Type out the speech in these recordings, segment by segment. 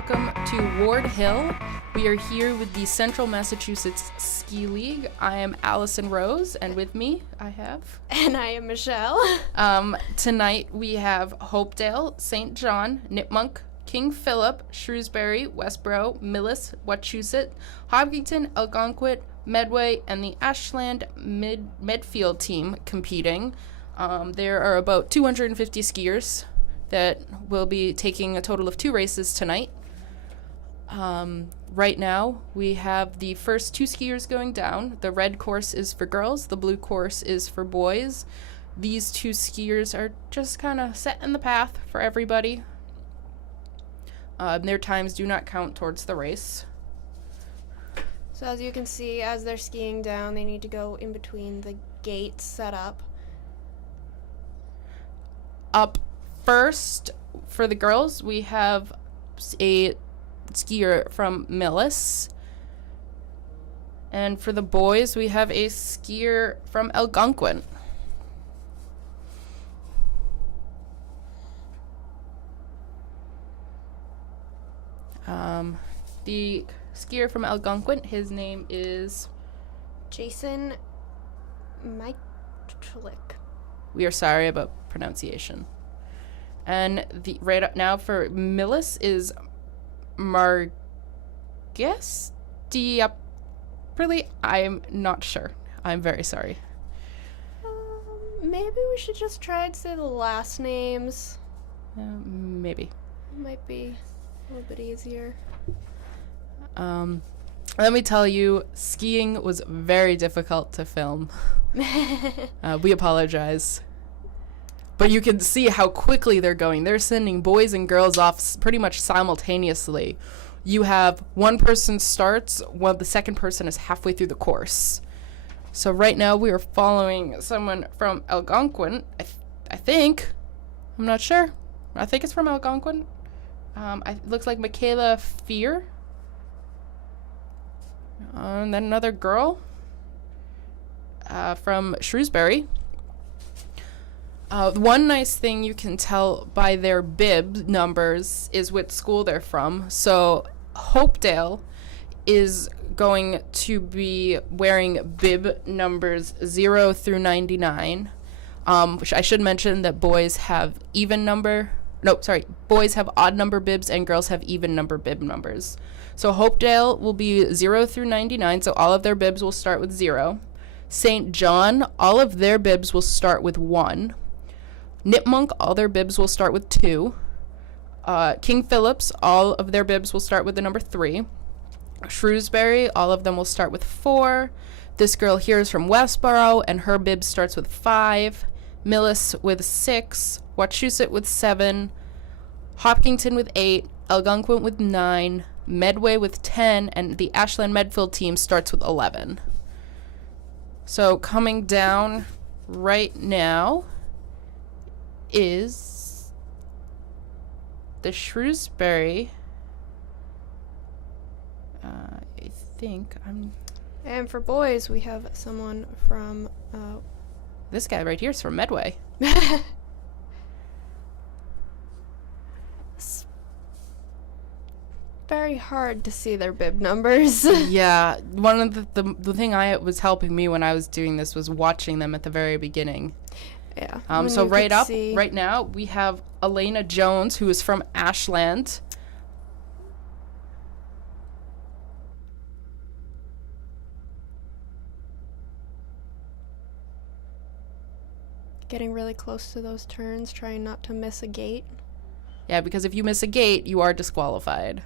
welcome to Ward Hill. We are here with the Central Massachusetts Ski League. I am Allison Rose, and with me I have... And I am Michelle. Tonight we have Hopedale, St. John, Nipmuc, King Philip, Shrewsbury, Westboro, Millis, Wachusett, Hopkinton, Algonquin, Medway, and the Ashland Medfield team competing. There are about 250 skiers that will be taking a total of 2 races tonight. Right now, we have the first 2 skiers going down. The red course is for girls. The blue course is for boys. These 2 skiers are just kind of setting the path for everybody. Their times do not count towards the race. So as you can see, as they're skiing down, they need to go in between the gates set up. Up first, for the girls, we have a skier from Millis. And for the boys, we have a skier from Algonquin. The skier from Algonquin, his name is... Jason Mitrlik. We are sorry about pronunciation. And the right up now for Millis is Margus Diaprili. I'm not sure. I'm very sorry. Maybe we should just try to say the last names. Maybe. It might be a little bit easier. Let me tell you, skiing was very difficult to film. We apologize. But you can see how quickly they're going. They're sending boys and girls off pretty much simultaneously. You have one person starts while the second person is halfway through the course. So right now we are following someone from Algonquin, I think. I'm not sure. I think it's from Algonquin. It looks like Michaela Fear. And then another girl from Shrewsbury. One nice thing you can tell by their bib numbers is what school they're from. So Hopedale is going to be wearing bib numbers 0 through 99. Which I should mention that boys have boys have odd number bibs and girls have even number bib numbers. So Hopedale will be 0 through 99, so all of their bibs will start with 0. St. John, all of their bibs will start with 1. Nipmuc, all their bibs will start with 2. King Philip's, all of their bibs will start with the number 3. Shrewsbury, all of them will start with 4. This girl here is from Westboro, and her bib starts with 5. Millis with 6. Wachusett with 7. Hopkinton with 8. Algonquin with 9. Medway with 10. And the Ashland Medfield team starts with 11. So coming down right now is the Shrewsbury. I think I'm... And for boys, we have someone from... This guy right here is from Medway. It's very hard to see their bib numbers. Yeah, one of the thing was helping me when I was doing this was watching them at the very beginning. Yeah. So right now, we have Elena Jones, who is from Ashland. Getting really close to those turns, trying not to miss a gate. Yeah, because if you miss a gate, you are disqualified.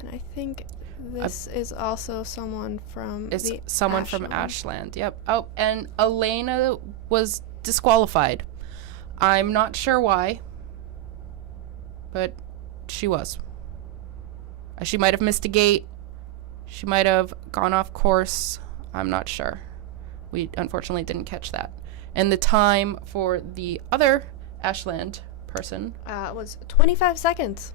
And I think this is also someone from from Ashland. Yep. Oh, and Elena was disqualified. I'm not sure why, but she was. She might have missed a gate. She might have gone off course. I'm not sure. We unfortunately didn't catch that. And the time for the other Ashland person was 25 seconds.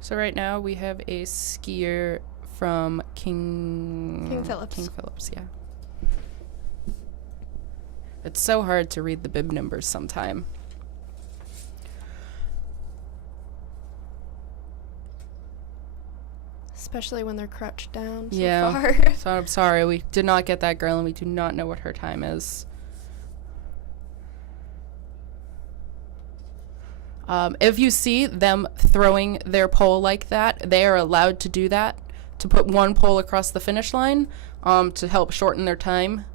So right now we have a skier from King Phillips. King Phillips, yeah. It's so hard to read the bib numbers sometime. Especially when they're crouched down so Yeah. far. So I'm sorry, we did not get that girl, and we do not know what her time is. If you see them throwing their pole like that, they are allowed to do that, to put one pole across the finish line, to help shorten their time.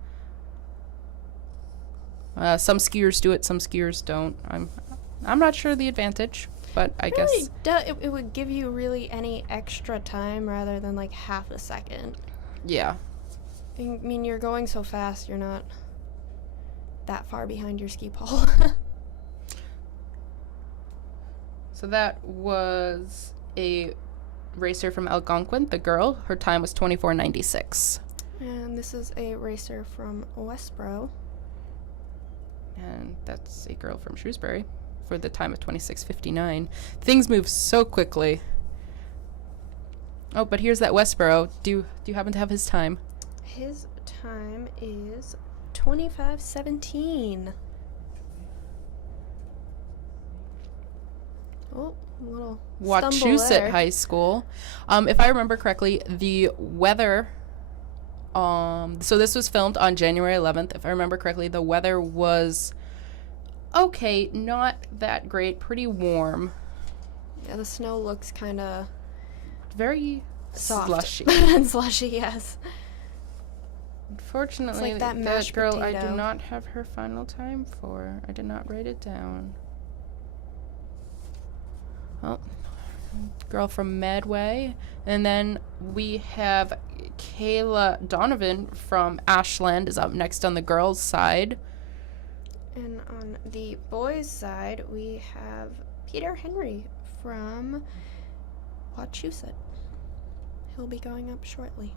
Some skiers do it, some skiers don't. I'm not sure the advantage, but I guess It would give you really any extra time rather than like half a second. yeah. I mean, you're going so fast, you're not that far behind your ski pole. So that was a racer from Algonquin, the girl. Her time was 24:96. And this is a racer from Westboro. And that's a girl from Shrewsbury for the time of 26:59. Things move so quickly. Oh, but here's that Westboro. Do you happen to have his time? His time is 25:17. Oh, a little stumble Wachusett there. High School. If I remember correctly, the weather. So this was filmed on January 11th. If I remember correctly, the weather was okay, not that great, pretty warm, Yeah, the snow looks kind of very soft. slushy. And slushy, yes. Unfortunately, It's like that that mashed girl, I do potato. not have her final time for. I did not write it down. Well, girl from Medway. And then we have Kayla Donovan from Ashland is up next on the girls' side. And on the boys' side, we have Peter Henry from Wachusett. He'll be going up shortly.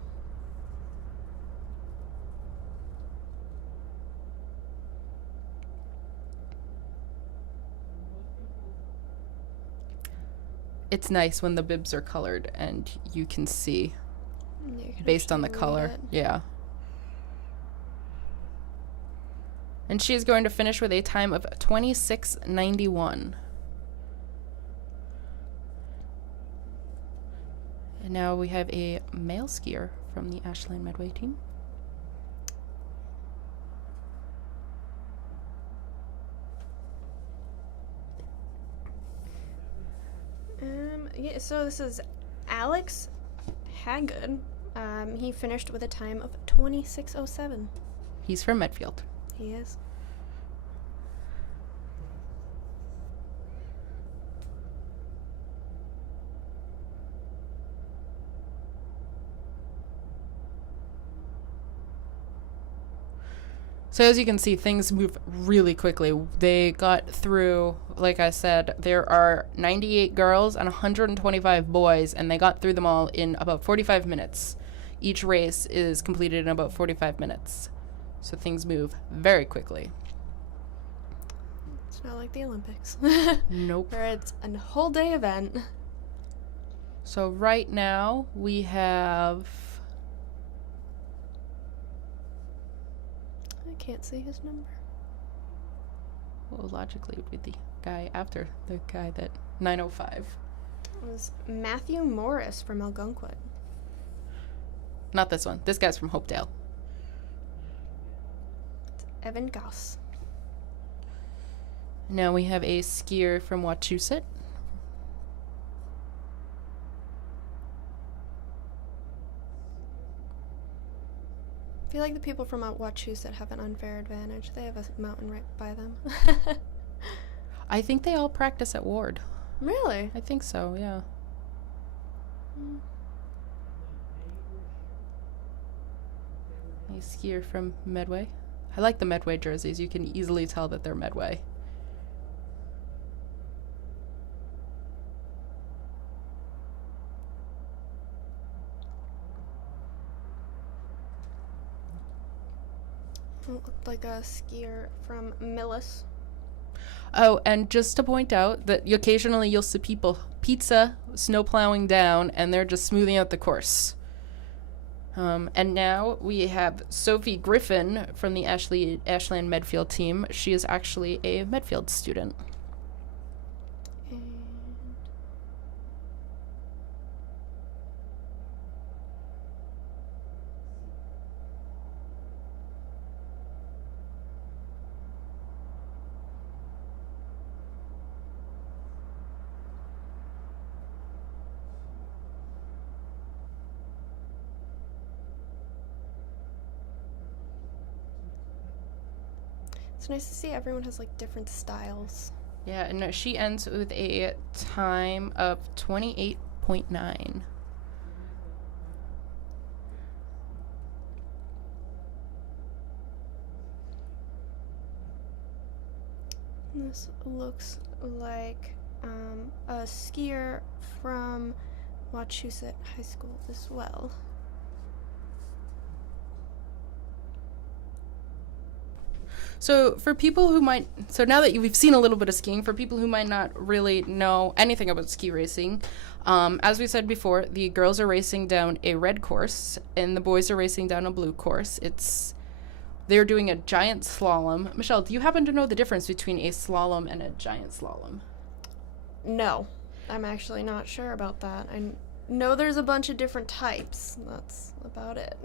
It's nice when the bibs are colored and you can see You can based on the actually color. read it. Yeah. And she is going to finish with a time of 26:91. And now we have a male skier from the Ashland Medway team. Yeah, so this is Alex Haggard. He finished with a time of 26:07. He's from Medfield. He is. So as you can see, things move really quickly. They got through, like I said, there are 98 girls and 125 boys, and they got through them all in about 45 minutes. Each race is completed in about 45 minutes. So things move very quickly. It's not like the Olympics. Nope. Where it's a whole day event. So right now we have... I can't see his number. Well, logically it would be the guy after the guy that... 905. It was Matthew Morris from Algonquin. Not this one. This guy's from Hopedale. Evan Goss. Now we have a skier from Wachusett. I feel like the people from Wachusett have an unfair advantage. They have a mountain right by them. I think they all practice at Ward. Really? I think so, yeah. A skier from Medway. I like the Medway jerseys. You can easily tell that they're Medway. It looked like a skier from Millis. Oh, and just to point out that occasionally you'll see people snow plowing down, and they're just smoothing out the course. And now we have Sophie Griffin from the Ashland Medfield team. She is actually a Medfield student. And it's nice to see everyone has like different styles. Yeah, and she ends with a time of 28.9. This looks like a skier from Wachusett High School as well. So for people who might, so now that we've seen a little bit of skiing, for people who might not really know anything about ski racing, as we said before, the girls are racing down a red course and the boys are racing down a blue course. They're doing a giant slalom. Michelle, do you happen to know the difference between a slalom and a giant slalom? No, I'm actually not sure about that. I know there's a bunch of different types. That's about it.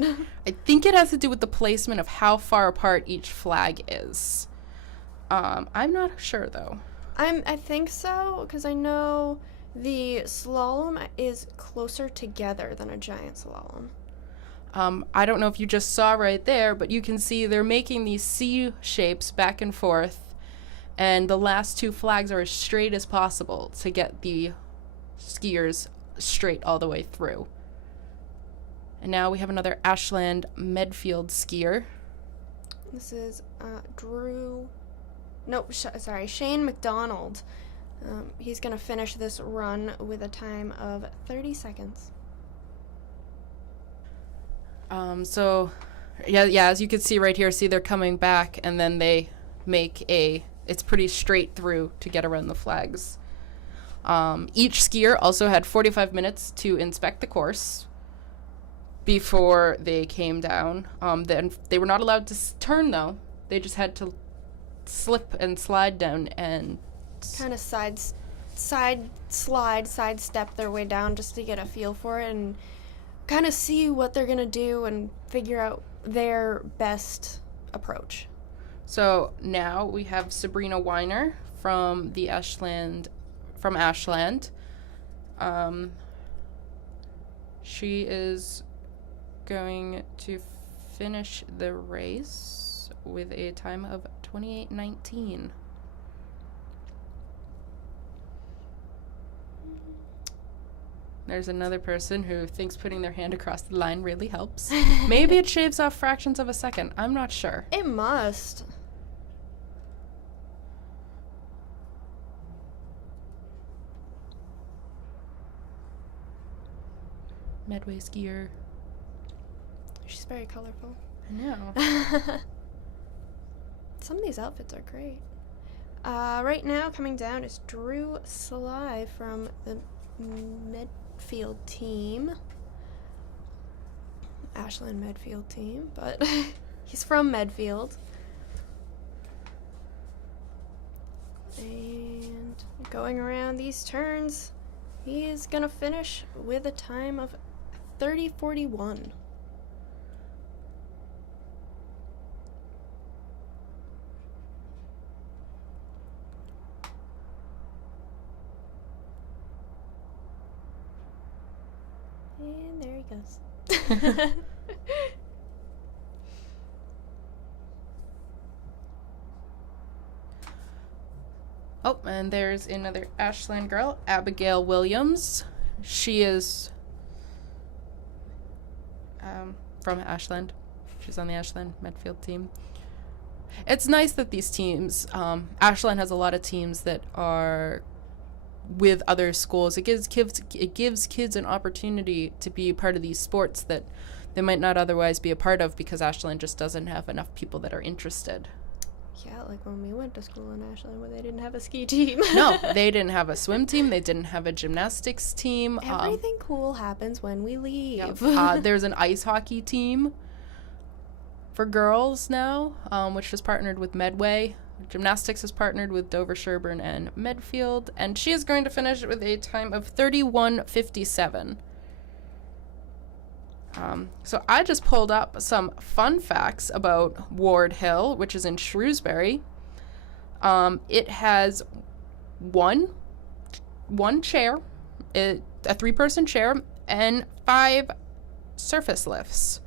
I think it has to do with the placement of how far apart each flag is. I'm not sure though. I think so, because I know the slalom is closer together than a giant slalom. I don't know if you just saw right there, but you can see they're making these C shapes back and forth, and the last two flags are as straight as possible to get the skiers straight all the way through. And now we have another Ashland Medfield skier. This is Shane McDonald. He's going to finish this run with a time of 30 seconds. As you can see right here, they're coming back, and then they make it's pretty straight through to get around the flags. Each skier also had 45 minutes to inspect the course before they came down. Then they were not allowed to turn, though. They just had to slip and slide down and kind of sidestep their way down just to get a feel for it and kind of see what they're going to do and figure out their best approach. So now we have Sabrina Weiner from Ashland. She is going to finish the race with a time of 28:19. There's another person who thinks putting their hand across the line really helps. Maybe it shaves off fractions of a second. I'm not sure. It must. Medway skier. She's very colorful. I know. Some of these outfits are great. Right now, coming down is Drew Sly from the Medfield team. Ashland Medfield team, but he's from Medfield. And going around these turns, he is going to finish with a time of 30:41. And there he goes. Oh, and there's another Ashland girl, Abigail Williams. She is from Ashland. She's on the Ashland Medfield team. It's nice that these teams, Ashland has a lot of teams that are with other schools. It gives kids an opportunity to be part of these sports that they might not otherwise be a part of because Ashland just doesn't have enough people that are interested. Yeah, like when we went to school in Ashland where they didn't have a ski team. No, they didn't have a swim team. They didn't have a gymnastics team. Everything cool happens when we leave. There's an ice hockey team for girls now, which is partnered with Medway. Gymnastics is partnered with Dover, Sherburne, and Medfield. And she is going to finish with a time of 31:57. So I just pulled up some fun facts about Ward Hill, which is in Shrewsbury. It has one chair, a 3-person chair, and 5 surface lifts.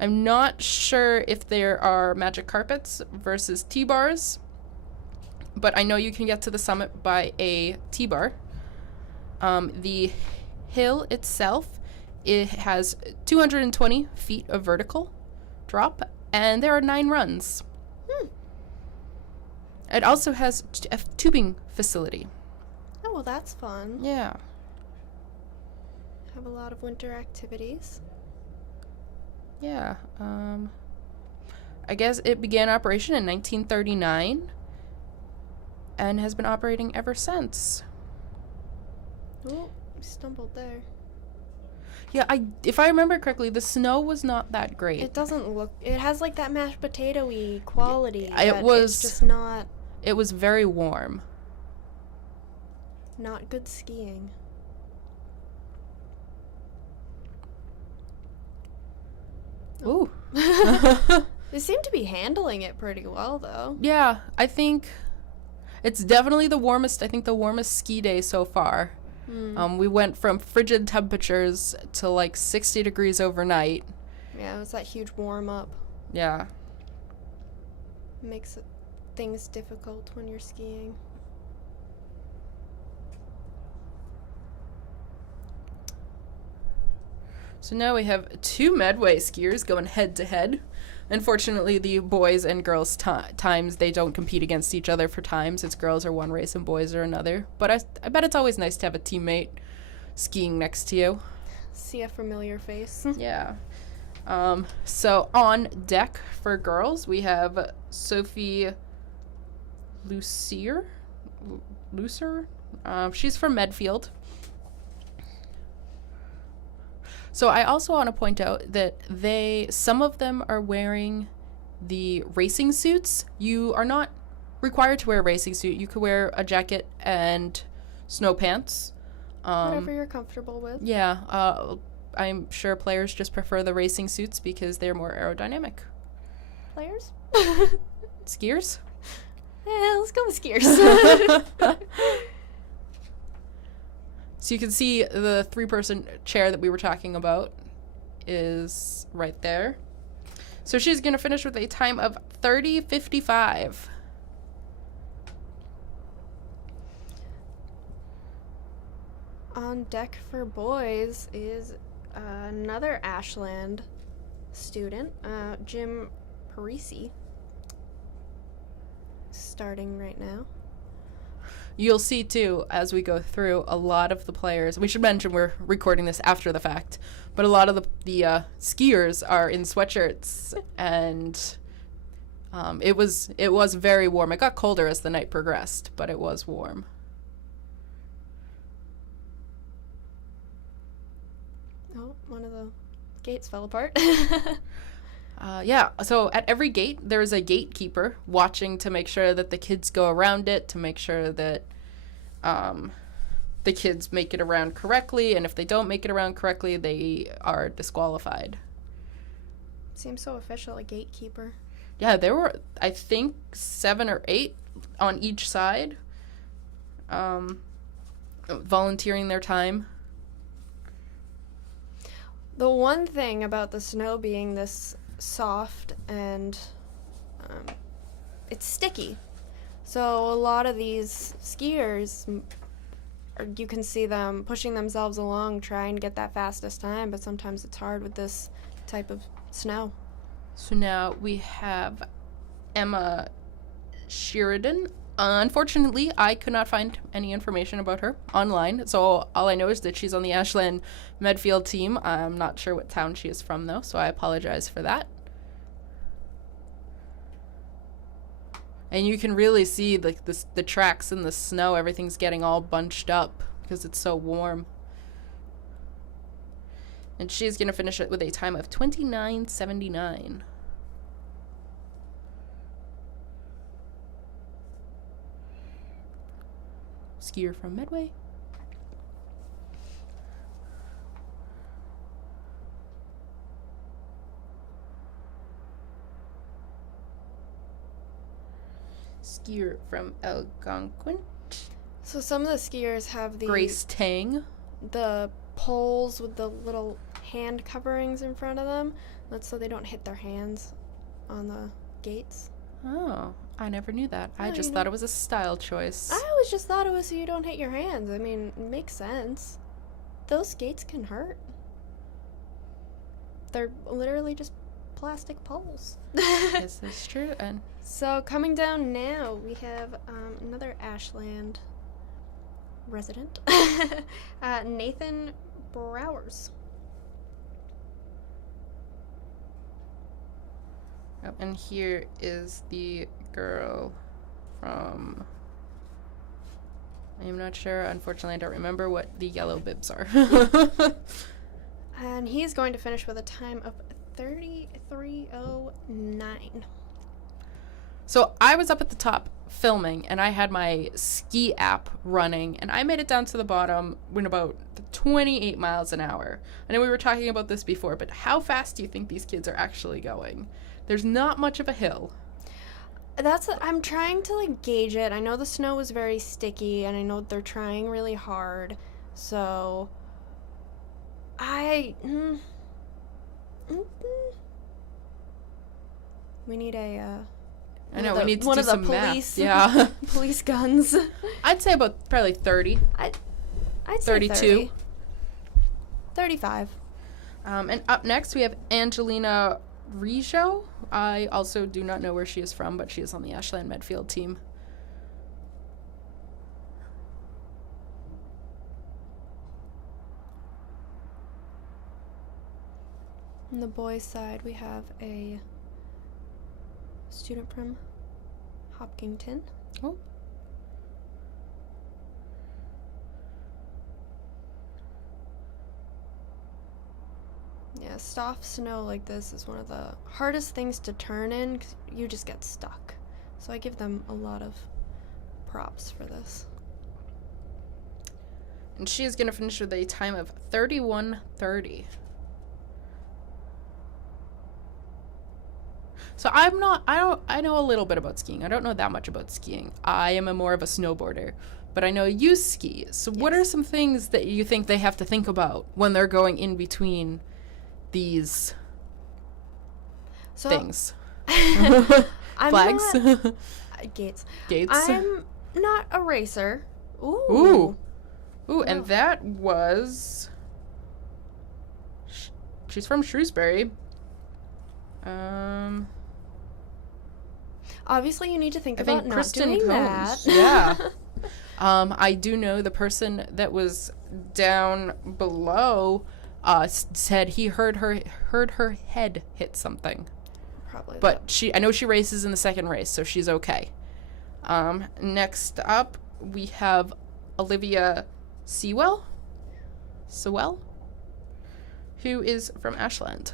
I'm not sure if there are magic carpets versus T-bars, but I know you can get to the summit by a T-bar. The hill itself, it has 220 feet of vertical drop, and there are 9 runs. It also has a tubing facility. Oh, well, that's fun. Yeah. Have a lot of winter activities. Yeah. I guess it began operation in 1939 and has been operating ever since. Oh, we stumbled there. Yeah, if I remember correctly, the snow was not that great. It doesn't look... It has, like, that mashed potato-y quality. It's just not... It was very warm. Not good skiing. Ooh. They seem to be handling it pretty well, though. Yeah, I think it's definitely the warmest ski day so far. We went from frigid temperatures to like 60 degrees overnight. Yeah, it was that huge warm-up. Yeah. Makes things difficult when you're skiing. So now we have 2 Medway skiers going head-to-head. Unfortunately, the boys and girls times, they don't compete against each other for times. It's girls are one race and boys are another. But I bet it's always nice to have a teammate skiing next to you. See a familiar face. Yeah. So on deck for girls, we have Sophie Lucier. She's from Medfield. So I also want to point out that some of them are wearing the racing suits. You are not required to wear a racing suit. You could wear a jacket and snow pants. Whatever you're comfortable with. Yeah. I'm sure players just prefer the racing suits because they're more aerodynamic. Players? Skiers? Yeah, let's go with skiers. So you can see the 3-person chair that we were talking about is right there. So she's going to finish with a time of 30:55. On deck for boys is another Ashland student, Jim Parisi, starting right now. You'll see, too, as we go through, a lot of the players... We should mention we're recording this after the fact, but a lot of the skiers are in sweatshirts, and it was very warm. It got colder as the night progressed, but it was warm. Oh, one of the gates fell apart. Yeah, so at every gate, there's a gatekeeper watching to make sure that the kids go around it, to make sure that the kids make it around correctly, and if they don't make it around correctly, they are disqualified. Seems so official, a gatekeeper. Yeah, there were, I think, 7 or 8 on each side, volunteering their time. The one thing about the snow being this soft and it's sticky, so a lot of these skiers, you can see them pushing themselves along, trying to get that fastest time, but sometimes it's hard with this type of snow. So now we have Emma Sheridan. Unfortunately, I could not find any information about her online, so all I know is that she's on the Ashland Medfield team. I'm not sure what town she is from, though, so I apologize for that. And you can really see like the tracks in the snow. Everything's getting all bunched up because it's so warm. And she's going to finish it with a time of 29:79. Skier from Medway. Skier from Algonquin. So some of the skiers have Grace Tang. the poles with the little hand coverings in front of them. That's so they don't hit their hands on the gates. Oh, I never knew that. I Oh, just you thought know. it was a style choice. I always just thought it was so you don't hit your hands. I mean, it makes sense. Those gates can hurt. They're literally just plastic poles. This is true. And So coming down now, we have another Ashland resident, Nathan Browers. oh, and here is the girl from. I'm not sure. Unfortunately, I don't remember what the yellow bibs are. And he's going to finish with a time of 33:09. So I was up at the top filming, and I had my ski app running, and I made it down to the bottom when about 28 miles an hour. I know we were talking about this before, but how fast do you think these kids are actually going? There's not much of a hill. I'm trying to like gauge it. I know the snow was very sticky, and I know they're trying really hard. So we need a I know, we need to one do of the some police math. Yeah. police guns. I'd say about probably 30. I'd say 32. 30. 35. And up next, we have Angelina Rijo. I also do not know where she is from, but she is on the Ashland Medfield team. On the boys' side, we have a student from Hopkinton. Oh. Yeah, soft snow like this is one of the hardest things to turn in 'cause you just get stuck. So I give them a lot of props for this. And she is going to finish with a time of 31:30. So I know a little bit about skiing. I don't know that much about skiing. I am more of a snowboarder, but I know you ski. So what are some things that you think they have to think about when they're going in between these So things? I'm Flags? not, gates. Gates? I'm not a racer. Ooh. Ooh, and Oh. that was... She's from Shrewsbury. Obviously, you need to think I about think not Kristen doing Combs. that. Yeah. I do know the person that was down below said he heard her head hit something. Probably. But I know she races in the second race, so she's okay. Next up, we have Olivia Sewell, who is from Ashland.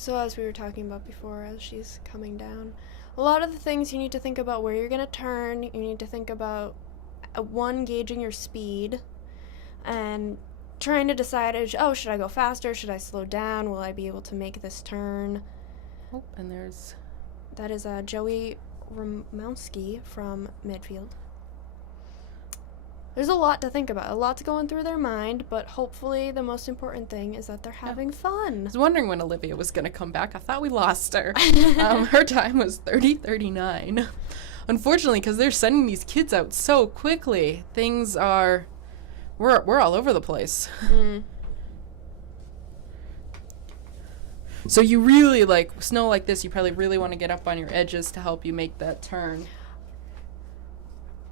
So as we were talking about before, as she's coming down, a lot of the things you need to think about where you're going to turn. You need to think about, one, gauging your speed and trying to decide, should I go faster? Should I slow down? Will I be able to make this turn? Oh, and there's... That is Joey Romowski from Midfield. There's a lot to think about. A lot's going through their mind, but hopefully the most important thing is that they're having I fun. was wondering when Olivia was going to come back. I thought we lost her. Her time was 30:39. Unfortunately, because they're sending these kids out so quickly, things are... We're all over the place. Mm. So you really, like, snow like this, you probably really want to get up on your edges to help you make that turn.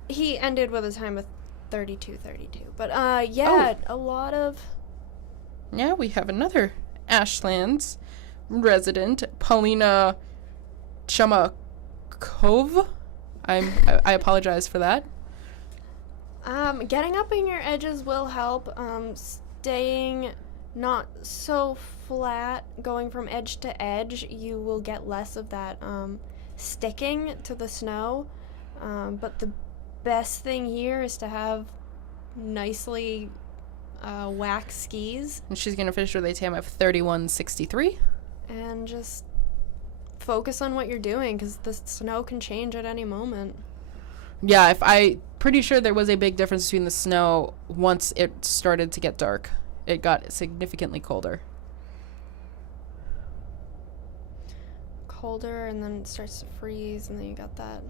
He ended with a time of 32:32. But a lot of... Now we have another Ashlands. resident, Paulina Chamakov. I apologize for that. Getting up in your edges will help. Staying not so flat, going from edge to edge, you will get less of that sticking to the snow. But the best thing here is to have nicely waxed skis. And she's going to finish with a time of 31.63. And just focus on what you're doing, because the snow can change at any moment. Yeah, pretty sure there was a big difference between the snow once it started to get dark. It got significantly colder. Colder, and then it starts to freeze, and then you got that.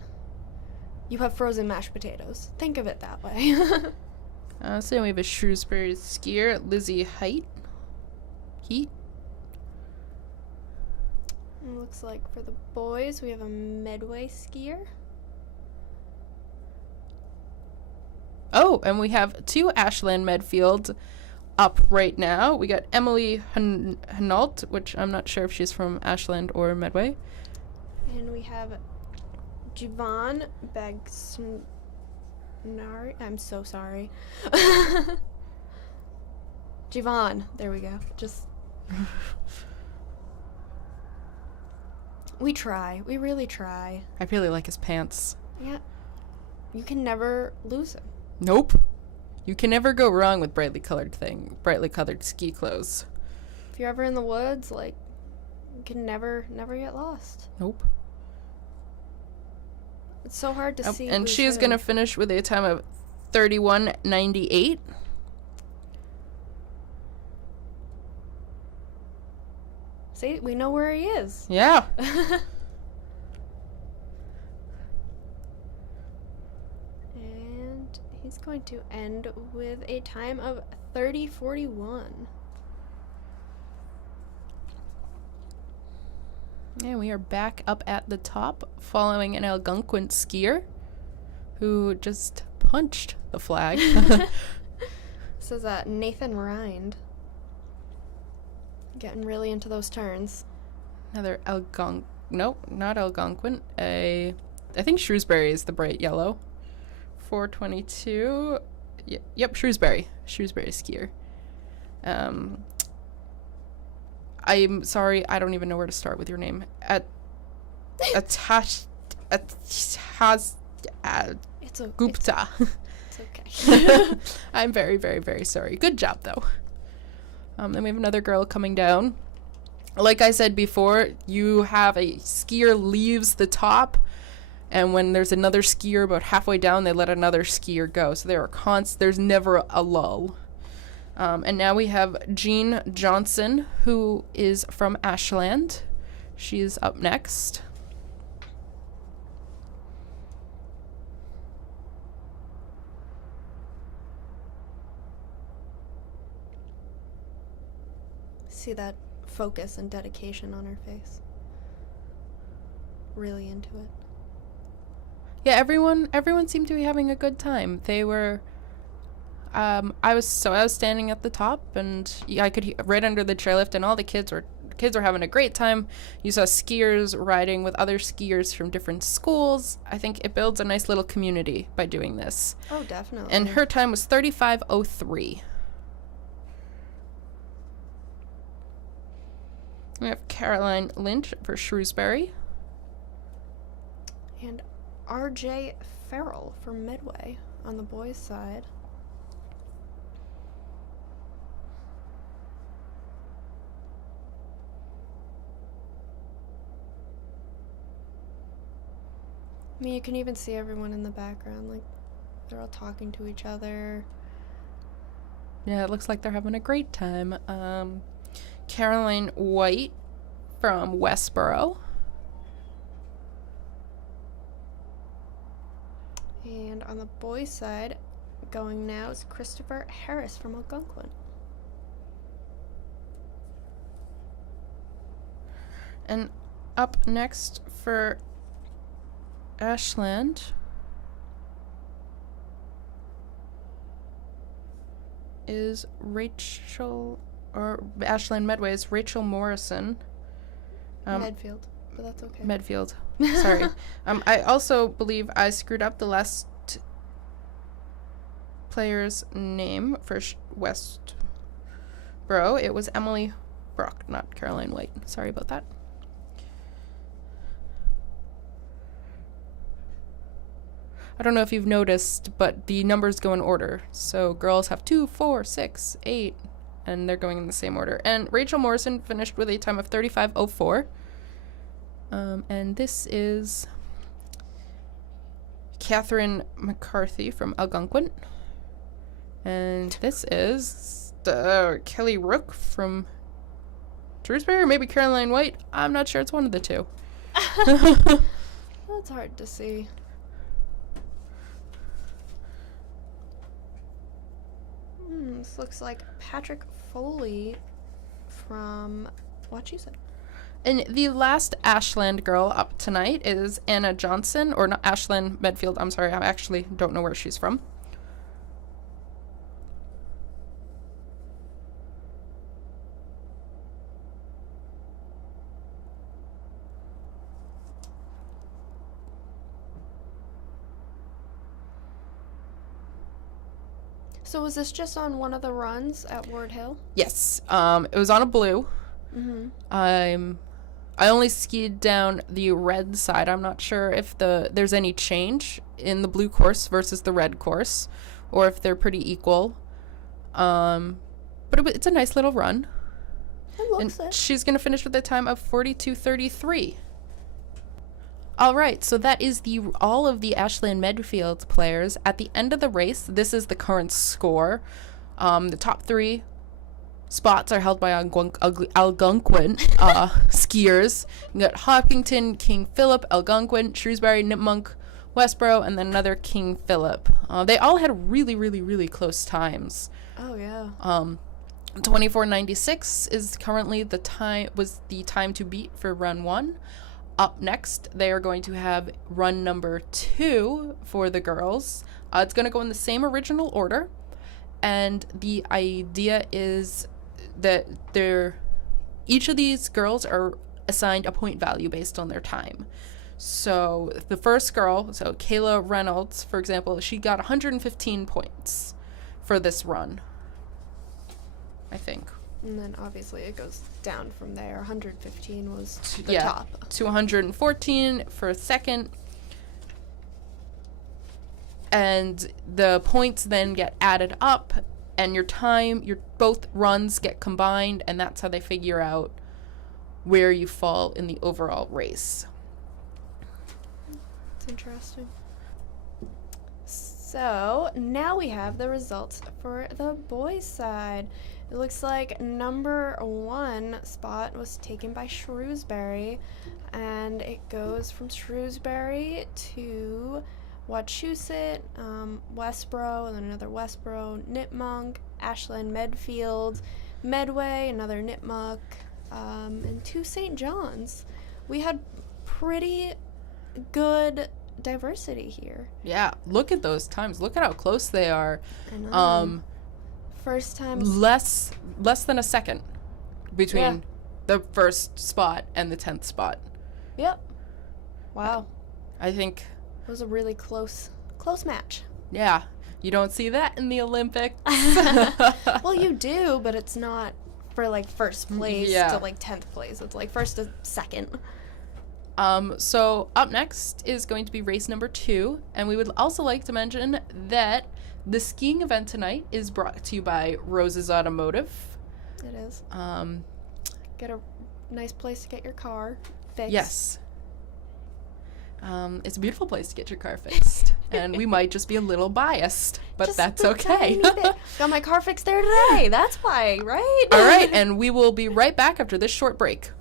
You have frozen mashed potatoes. Think of it that way. So we have a Shrewsbury skier, Lizzie Heat. It looks like for the boys, we have a Medway skier. Oh, and we have 2 Ashland Medfield up right now. We got Emily Hinault, which I'm not sure if she's from Ashland or Medway. And we have Jivan Bagsnari. I'm so sorry. Jivan. There we go. Just. We try. We really try. I really like his pants. Yeah. You can never lose him. Nope. You can never go wrong with brightly colored ski clothes. If you're ever in the woods, like, you can never get lost. Nope. It's so hard to see. And she is going to finish with a time of 31.98. See, we know where he is. Yeah. And he's going to end with a time of 30.41. And we are back up at the top following an Algonquin skier who just punched the flag. This is Nathan Rind. Getting really into those turns. Another nope, not Algonquin. I think Shrewsbury is the bright yellow. 422. Yep, Shrewsbury skier. I'm sorry, I don't even know where to start with your name. It's Gupta. It's okay. I'm very, very, very sorry. Good job, though. Then we have another girl coming down. Like I said before, you have a skier leaves the top, and when there's another skier about halfway down, they let another skier go. So there's never a lull. And now we have Jean Johnson, who is from Ashland. She's up next. See that focus and dedication on her face. Really into it. Yeah, everyone seemed to be having a good time. They were I was standing at the top, and I could right under the chairlift, and all the kids were having a great time. You saw skiers riding with other skiers from different schools. I think it builds a nice little community by doing this. Oh, definitely. And her time was 35.03. We have Caroline Lynch for Shrewsbury. And RJ Farrell for Medway on the boys' side. I mean, you can even see everyone in the background, like, they're all talking to each other. Yeah, it looks like they're having a great time. Caroline White from Westboro. And on the boys' side, going now is Christopher Harris from Algonquin. And up next for Ashland is Ashland Medway's Rachel Morrison. Medfield, but that's okay. Medfield. Sorry. I also believe I screwed up the last player's name for Westboro. It was Emily Brock, not Caroline White. Sorry about that. I don't know if you've noticed, but the numbers go in order. So girls have 2, 4, 6, 8, and they're going in the same order. And Rachel Morrison finished with a time of 35:04. And this is Catherine McCarthy from Algonquin. And this is Kelly Rook from Shrewsbury, or maybe Caroline White. I'm not sure. It's one of the two. That's hard to see. This looks like Patrick Foley from Wachusett. And the last Ashland girl up tonight is Anna Johnson, or not Ashland Medfield. I'm sorry, I actually don't know where she's from. So was this just on one of the runs at Ward Hill? Yes, it was on a blue. Mm-hmm. I only skied down the red side. I'm not sure if there's any change in the blue course versus the red course, or if they're pretty equal. But it's a nice little run. It looks and it. She's going to finish with a time of 42:33. All right, so that is all of the Ashland Medfield players. At the end of the race, this is the current score. The top 3 spots are held by Algonquin skiers. You got Hopkinton, King Philip, Algonquin, Shrewsbury, Nipmuc, Westboro, and then another King Philip. They all had really, really, really close times. Oh yeah. 24:96 is currently the time to beat for run 1. Up next, they are going to have run number 2 for the girls. It's going to go in the same original order, and the idea is that each of these girls are assigned a point value based on their time. So the first girl, so Kayla Reynolds, for example, she got 115 points for this run, I think. And then obviously it goes down from there. 115 was the top. To 114 for second. And the points then get added up, and your both runs get combined, and that's how they figure out where you fall in the overall race. It's interesting. So now we have the results for the boys' side. It looks like number 1 spot was taken by Shrewsbury, and it goes from Shrewsbury to Wachusett, Westboro, and then another Westboro, Nipmuc, Ashland Medfield, Medway, another Nipmuc, and 2 St. John's. We had pretty good diversity here. Yeah, look at those times. Look at how close they are. I know. First time less than a second between the first spot and the 10th spot. Yep. Wow. I think it was a really close match. Yeah, you don't see that in the Olympics. Well, you do, but it's not for like first place to like 10th place. It's like first to second. So up next is going to be race number 2, and we would also like to mention that the skiing event tonight is brought to you by Rose's Automotive. It is. Get a nice place to get your car fixed. Yes. It's a beautiful place to get your car fixed, and we might just be a little biased, but just that's okay. Got my car fixed there today. That's why, right? All right, and we will be right back after this short break.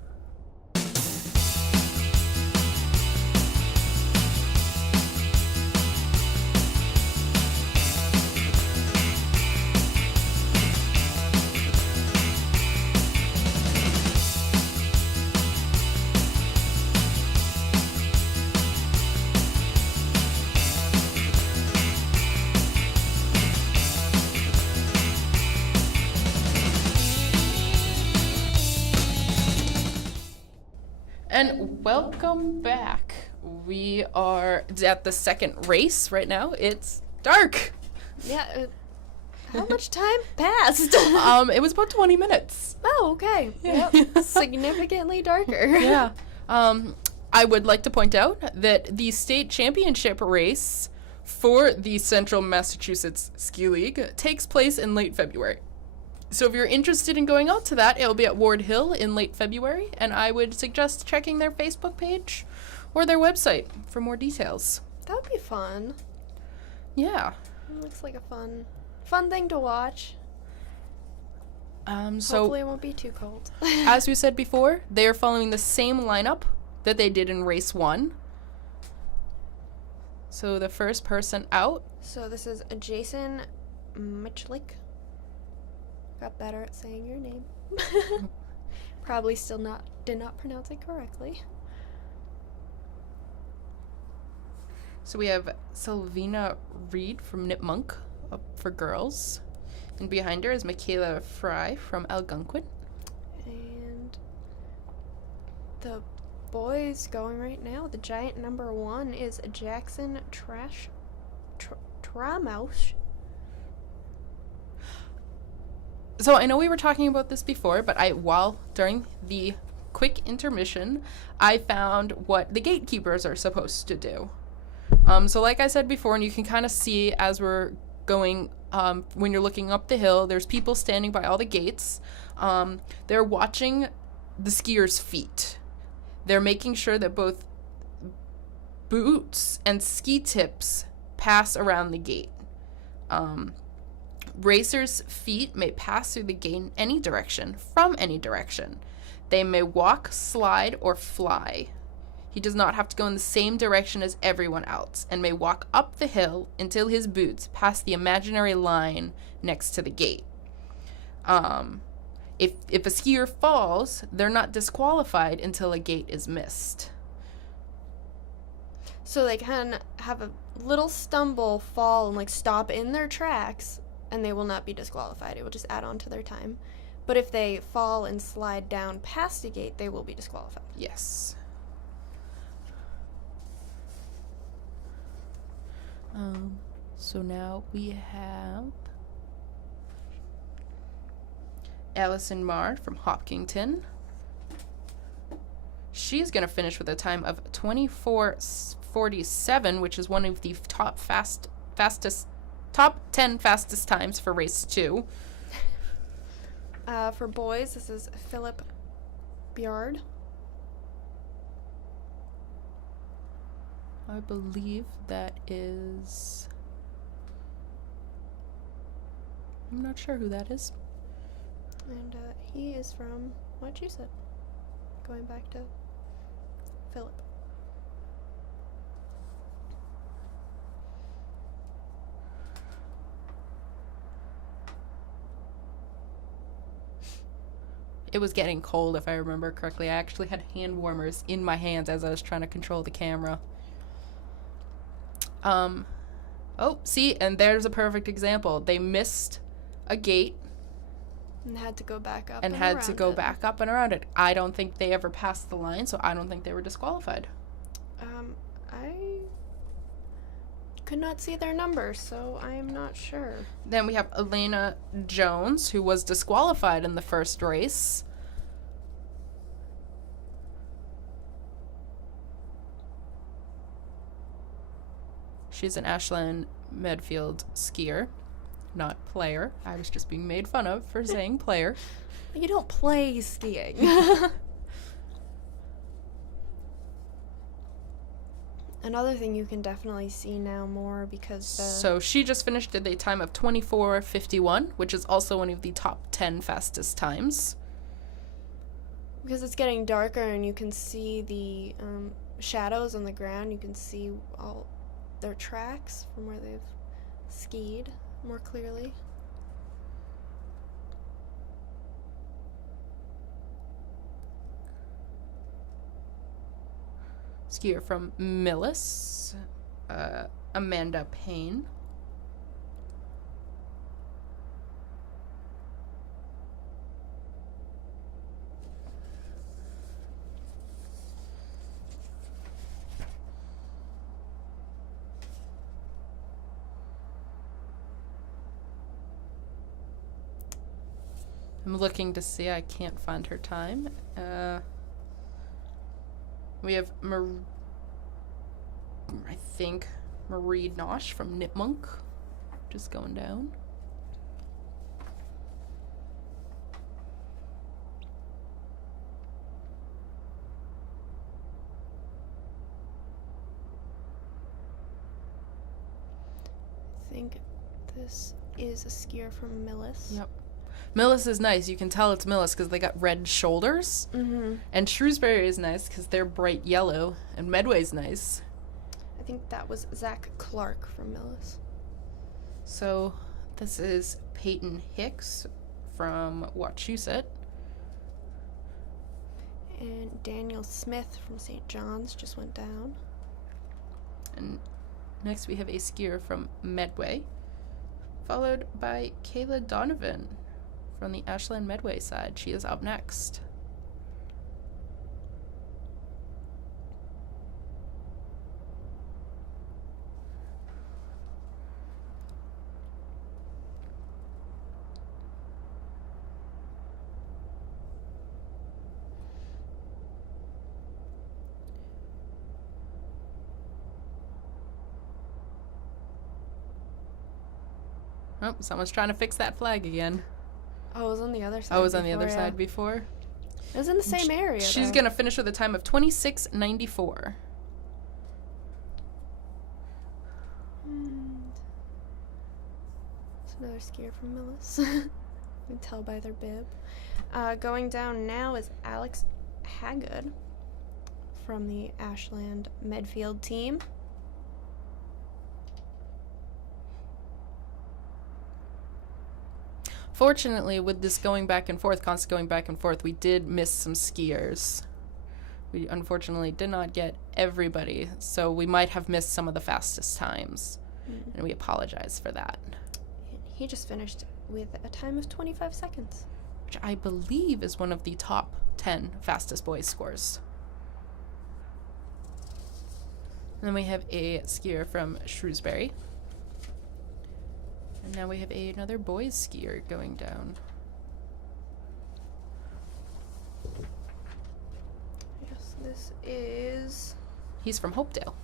And welcome back. We are at the second race right now. It's dark. Yeah. How much time passed? It was about 20 minutes. Oh, okay. Yeah. Yep. Significantly darker. Yeah. I would like to point out that the state championship race for the Central Massachusetts Ski League takes place in late February. So if you're interested in going out to that, it'll be at Ward Hill in late February, and I would suggest checking their Facebook page or their website for more details. That would be fun. Yeah. It looks like a fun thing to watch. So Hopefully it won't be too cold. as we said before, they are following the same lineup that they did in race 1. So the first person out. So this is Jason Michlik. Got better at saying your name. Probably still did not pronounce it correctly. So we have Sylvina Reed from Nipmunk up for girls. And behind her is Michaela Fry from Algonquin. And the boys going right now, the giant number 1 is Jackson Tramausch. So I know we were talking about this before, but during the quick intermission, I found what the gatekeepers are supposed to do. So like I said before, and you can kind of see as we're going, when you're looking up the hill, there's people standing by all the gates. They're watching the skiers' feet. They're making sure that both boots and ski tips pass around the gate. Racers' feet may pass through the gate in any direction, from any direction. They may walk, slide, or fly. He does not have to go in the same direction as everyone else, and may walk up the hill until his boots pass the imaginary line next to the gate. If a skier falls, they're not disqualified until a gate is missed. So they can have a little stumble, fall, and stop in their tracks, and they will not be disqualified. It will just add on to their time. But if they fall and slide down past the gate, they will be disqualified. Yes. So now we have Allison Marr from Hopkinton. She's going to finish with a time of 24:47, which is one of the top 10 fastest times for race 2. For boys, this is Philip Bjard. I believe that is... I'm not sure who that is. And he is from what you said. Going back to Philip. It was getting cold, if I remember correctly. I actually had hand warmers in my hands as I was trying to control the camera. Oh, see, and there's a perfect example. They missed a gate And had to go back up and had to go back up and around it. I don't think they ever passed the line, so I don't think they were disqualified. I could not see their numbers, so I am not sure. Then we have Elena Jones, who was disqualified in the first race. She's an Ashland Medfield skier, not player. I was just being made fun of for saying player. You don't play skiing. Another thing you can definitely see now more because So she just finished at a time of 24:51, which is also one of the top 10 fastest times. Because it's getting darker and you can see the shadows on the ground. You can see all their tracks from where they've skied more clearly. Skier from Millis, Amanda Payne. I'm looking to see. I can't find her time. We have I think Marie Nosh from Nipmunk just going down. I think this is a skier from Millis. Yep. Millis is nice. You can tell it's Millis because they got red shoulders. Mm-hmm. And Shrewsbury is nice because they're bright yellow. And Medway's nice. I think that was Zach Clark from Millis. So this is Peyton Hicks from Wachusett. And Daniel Smith from St. John's just went down. And next we have a skier from Medway, followed by Kayla Donovan from the Ashland Medway side. She is up next. Oh, someone's trying to fix that flag again. Oh, it was on the other side. Oh, it was on the before, other yeah. side before? It was in the same area. She's though. going to finish with a time of 26:94. And it's another skier from Millis. You can tell by their bib. Going down now is Alex Haggard from the Ashland Medfield team. Fortunately, with this going back and forth, constant going back and forth, we did miss some skiers. We unfortunately did not get everybody, so we might have missed some of the fastest times, and we apologize for that. And he just finished with a time of 25 seconds. Which I believe is one of the top 10 fastest boys scores. And then we have a skier from Shrewsbury. And now we have another boys skier going down. Yes, this is He's from Hopedale.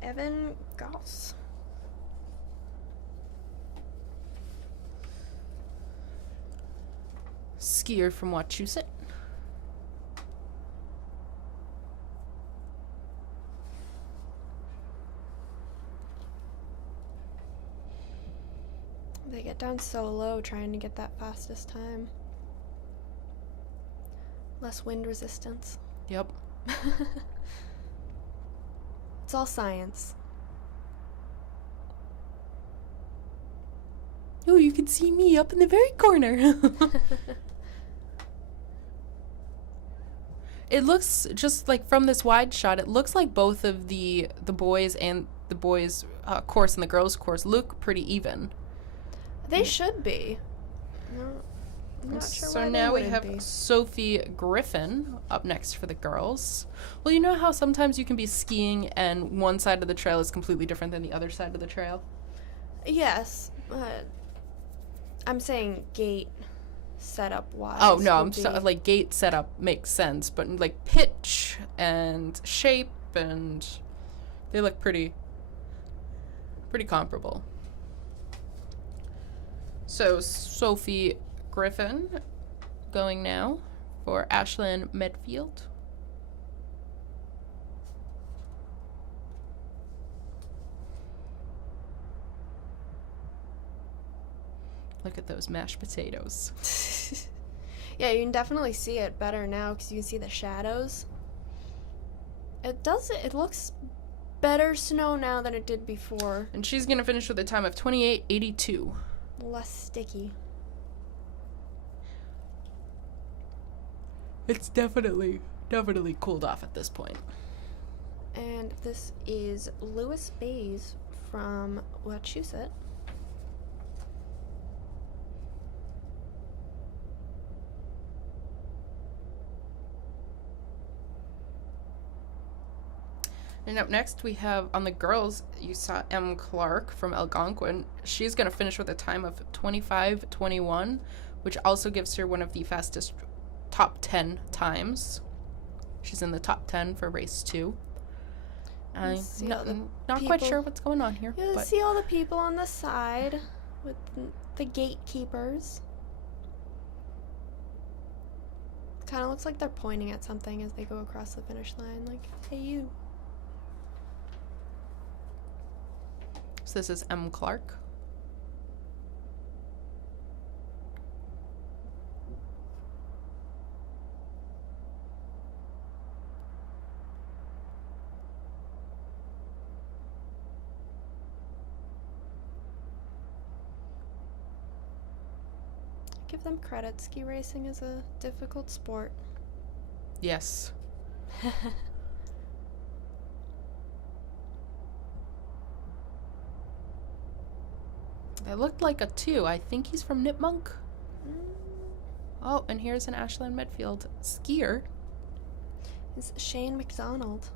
Evan Goss. Skier from Wachusett. They get down so low trying to get that fastest time. Less wind resistance. Yep. It's all science. Oh, you can see me up in the very corner. It looks just like from this wide shot, it looks like both of the boys and the boys' course and the girls' course look pretty even. They should be. No, I'm not sure So why now they we wouldn't have be. Sophie Griffin up next for the girls. Well, you know how sometimes you can be skiing and one side of the trail is completely different than the other side of the trail? Yes, but I'm saying gate setup wise. Oh, no, would I'm be- like gate setup makes sense, but like pitch and shape and they look pretty comparable. So Sophie Griffin going now for Ashland Medfield. Look at those mashed potatoes. Yeah, you can definitely see it better now because you can see the shadows. It looks better snow now than it did before. And she's going to finish with a time of 28:82. Less sticky. It's definitely cooled off at this point. And this is Lewis Bays from Wachusett. And up next we have, on the girls, you saw M. Clark from Algonquin. She's going to finish with a time of 25:21, which also gives her one of the fastest top 10 times. She's in the top 10 for race 2. I'm not quite sure what's going on here. You see all the people on the side with the gatekeepers. Kind of looks like they're pointing at something as they go across the finish line, like, hey, you. So this is M. Clark. Give them credit. Ski racing is a difficult sport. Yes. It looked like a 2. I think he's from Nipmunk. Oh, and here's an Ashland Medfield skier. It's Shane McDonald.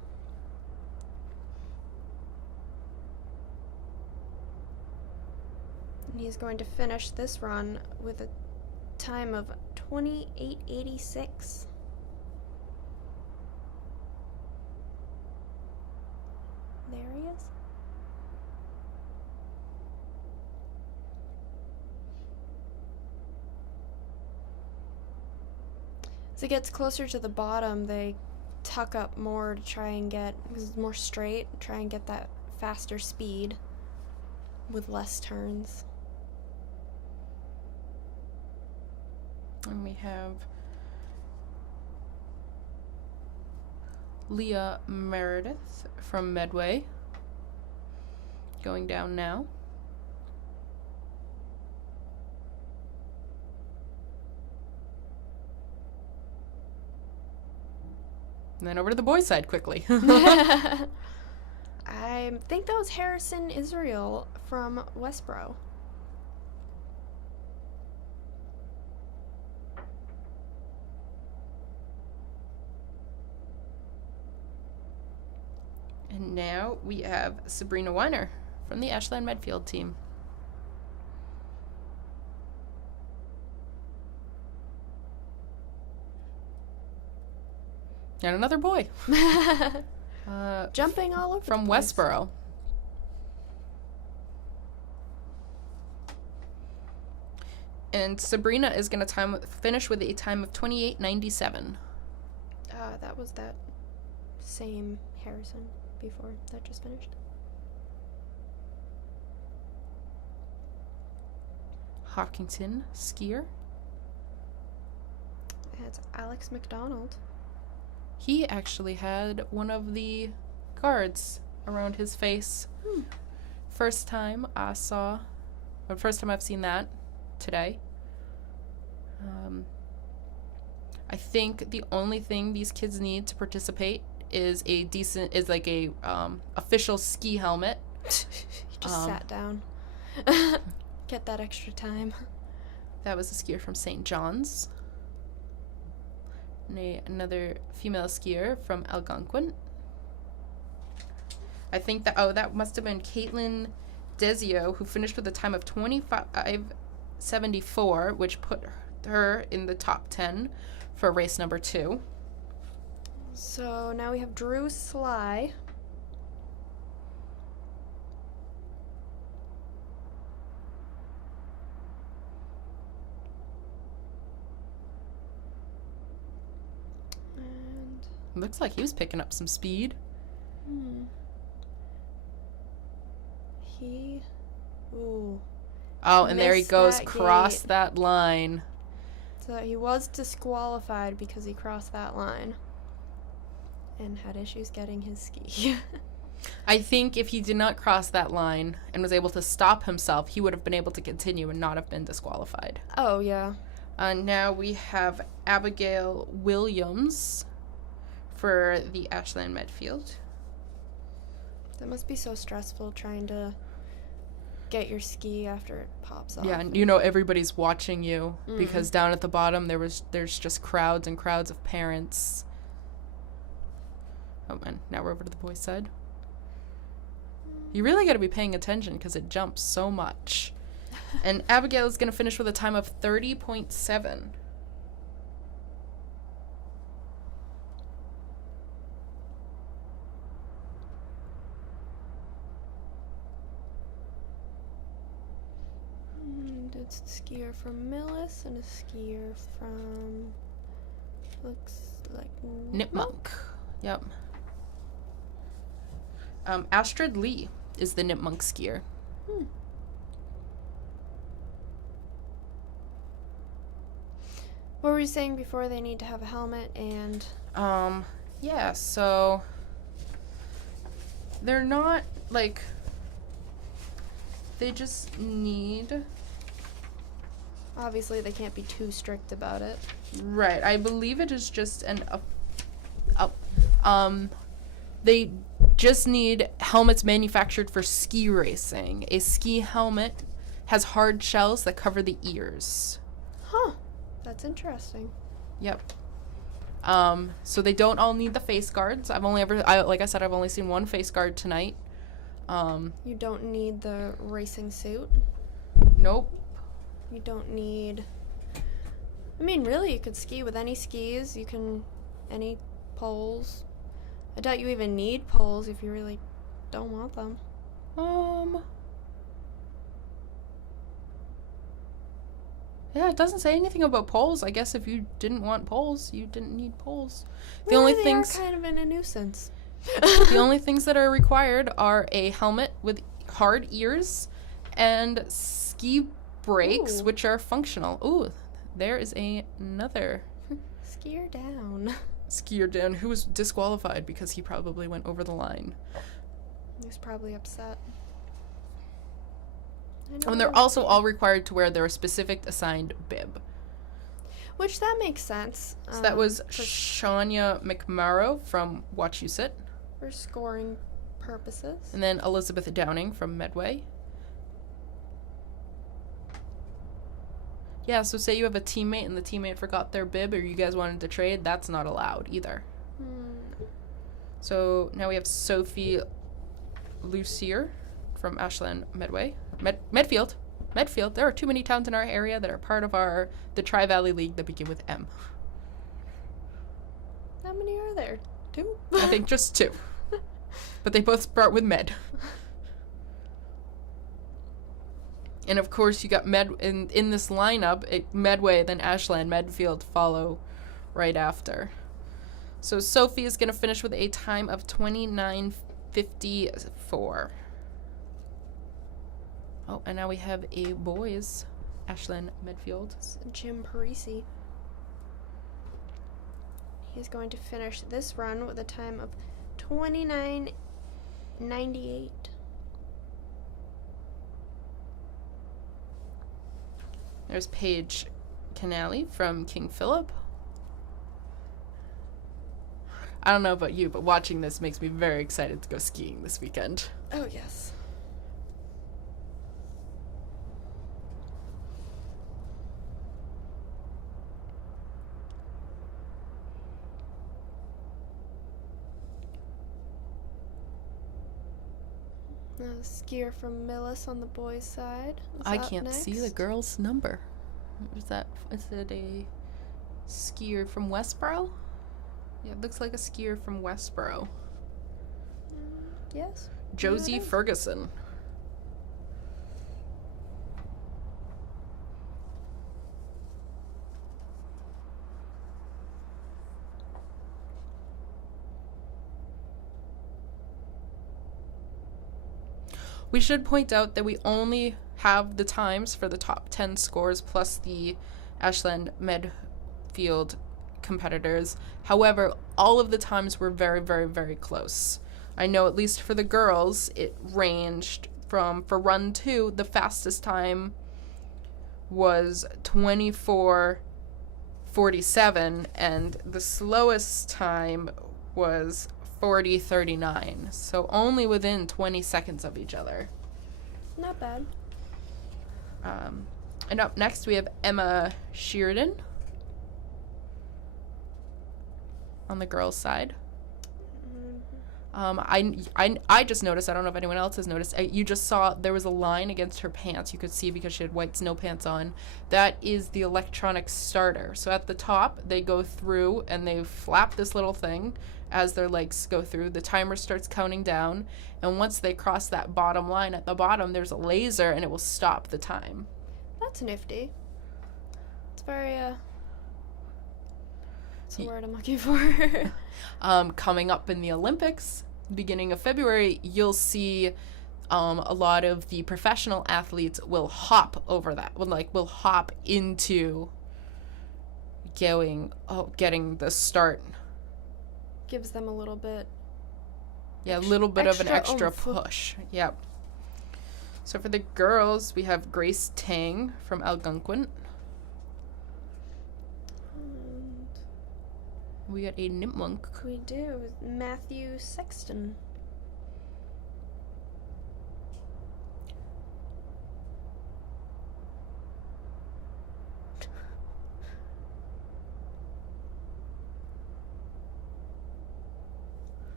And he's going to finish this run with a time of 28:86. There he is. As it gets closer to the bottom, they tuck up more to try and get, because it's more straight, try and get that faster speed with less turns. And we have Leah Meredith from Medway going down now. And then over to the boys' side quickly. I think that was Harrison Israel from Westboro. And now we have Sabrina Weiner from the Ashland Medfield team. And another boy. Jumping all over from the place. Westboro. And Sabrina is going to finish with a time of 28:97. That was that same Harrison before that just finished. Hopkinton skier. That's Alex McDonald. He actually had one of the guards around his face. First time I've seen that today. I think the only thing these kids need to participate is a official ski helmet. He just sat down. Get that extra time. That was a skier from St. John's. Another female skier from Algonquin. I think that must have been Caitlin Desio, who finished with a time of 25:74, which put her in the top 10 for race number 2. So now we have Drew Sly. Looks like he was picking up some speed. Oh, and there he goes, crossed that line. So he was disqualified because he crossed that line and had issues getting his ski. I think if he did not cross that line and was able to stop himself, he would have been able to continue and not have been disqualified. Oh, yeah. Now we have Abigail Williams for the Ashland Medfield. That must be so stressful trying to get your ski after it pops off. Yeah, and everybody's watching you because down at the bottom there's just crowds and crowds of parents. Oh man, now we're over to the boys' side. You really got to be paying attention because it jumps so much. And Abigail is going to finish with a time of 30.7. It's a skier from Millis and a skier from, looks like Nipmunk. Yep. Astrid Lee is the Nipmunk skier. What were you saying before? They need to have a helmet and... Yeah, so they're not, like, they just need... Obviously, they can't be too strict about it. Right, I believe it is just they just need helmets manufactured for ski racing. A ski helmet has hard shells that cover the ears. Huh. That's interesting. Yep. So they don't all need the face guards. Like I said, I've only seen one face guard tonight. You don't need the racing suit. Nope. You don't need... I mean, really, you could ski with any skis. You can... any poles. I doubt you even need poles if you really don't want them. Yeah, it doesn't say anything about poles. I guess if you didn't want poles, you didn't need poles. The only things... are kind of in a nuisance. The only things that are required are a helmet with hard ears and ski brakes, which are functional. Ooh, there is another skier down. Skier down who was disqualified because he probably went over the line. He was probably upset. And they're also all required to wear their specific assigned bib. Which that makes sense. So that was Shania McMorrow from Wachusett. For scoring purposes. And then Elizabeth Downing from Medway. Yeah, so say you have a teammate and the teammate forgot their bib or you guys wanted to trade, that's not allowed either. So now we have Sophie Lucier from Ashland Medway. Medfield. There are too many towns in our area that are part of the Tri-Valley League that begin with M. How many are there? 2? I think just 2. But they both start with Med. And of course you got in this lineup, Medway, then Ashland, Medfield follow right after. So Sophie is going to finish with a time of 29:54. Oh, and now we have a boys, Ashland Medfield. It's Jim Parisi. He's going to finish this run with a time of 29:98. There's Paige Canali from King Philip. I don't know about you, but watching this makes me very excited to go skiing this weekend. Oh, yes. Skier from Millis on the boys' side. I can't see the girls' number. Is it a skier from Westboro? Yeah, it looks like a skier from Westboro. Yes. Josie Ferguson. We should point out that we only have the times for the top 10 scores plus the Ashland Medfield competitors. However, all of the times were very, very, very close. I know at least for the girls, it ranged from, for run 2, the fastest time was 24:47, and the slowest time was 40:39. So only within 20 seconds of each other. Not bad. And up next we have Emma Sheridan on the girls' side. I just noticed, I don't know if anyone else has noticed, you just saw there was a line against her pants. You could see because she had white snow pants on. That is the electronic starter. So at the top, they go through and they flap this little thing as their legs go through. The timer starts counting down. And once they cross that bottom line at the bottom, there's a laser and it will stop the time. That's nifty. It's very, what's the word I'm looking for? Coming up in the Olympics, beginning of February, you'll see a lot of the professional athletes will hop over that. Will hop into getting the start. Gives them a little bit. Yeah, a little bit of an extra push. Yep. So for the girls, we have Grace Tang from Algonquin. And We got a Nipmunk. we do. Matthew Sexton.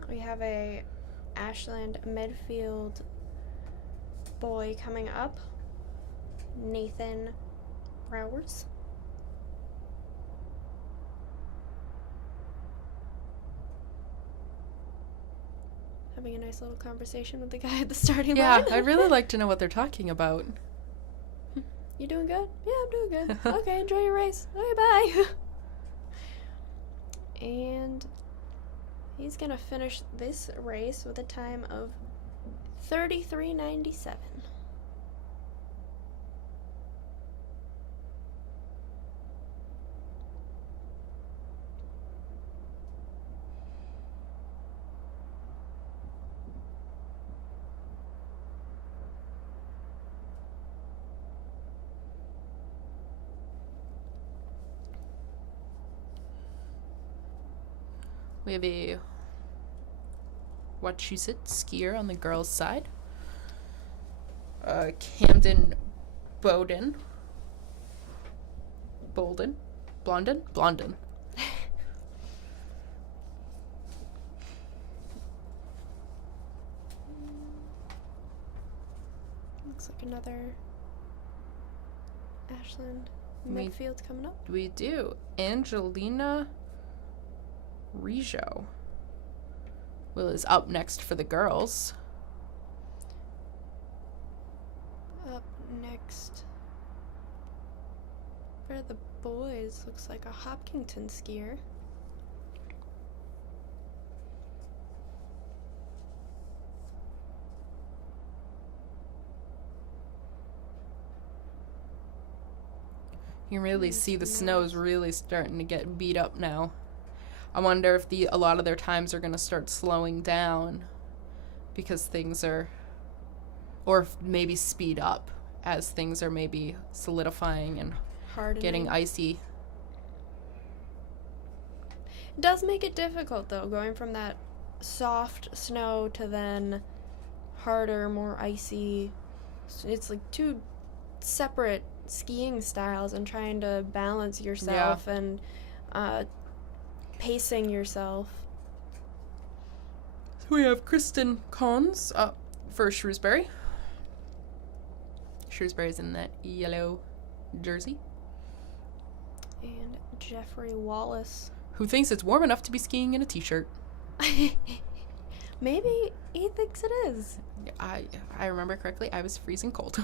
We have a Ashland Medfield boy coming up, Nathan Rowers. Having a nice little conversation with the guy at the starting Yeah, line. I'd really like to know what they're talking about. You doing good? Yeah, I'm doing good. Okay, enjoy your race. Okay, bye. And he's gonna finish this race with a time of 33:97. We have a Wachusett skier on the girls' side. Camden Blondin. Looks like another Ashland Me- midfield coming up. We do. Angelina Rijo is up next for the girls. Up next for the boys, looks like a Hopkinton skier. You can really see the snow's really starting to get beat up now. I wonder if a lot of their times are going to start slowing down because things are, or maybe speed up as things are maybe solidifying and Hardening. getting icy. It does make it difficult though, going from that soft snow to then harder, more icy. It's like two separate skiing styles, and trying to balance yourself and pacing yourself. So we have Kristen Cons up for Shrewsbury. Shrewsbury's in that yellow jersey. And Jeffrey Wallace. Who thinks it's warm enough to be skiing in a t-shirt. Maybe he thinks it is. I remember correctly, I was freezing cold.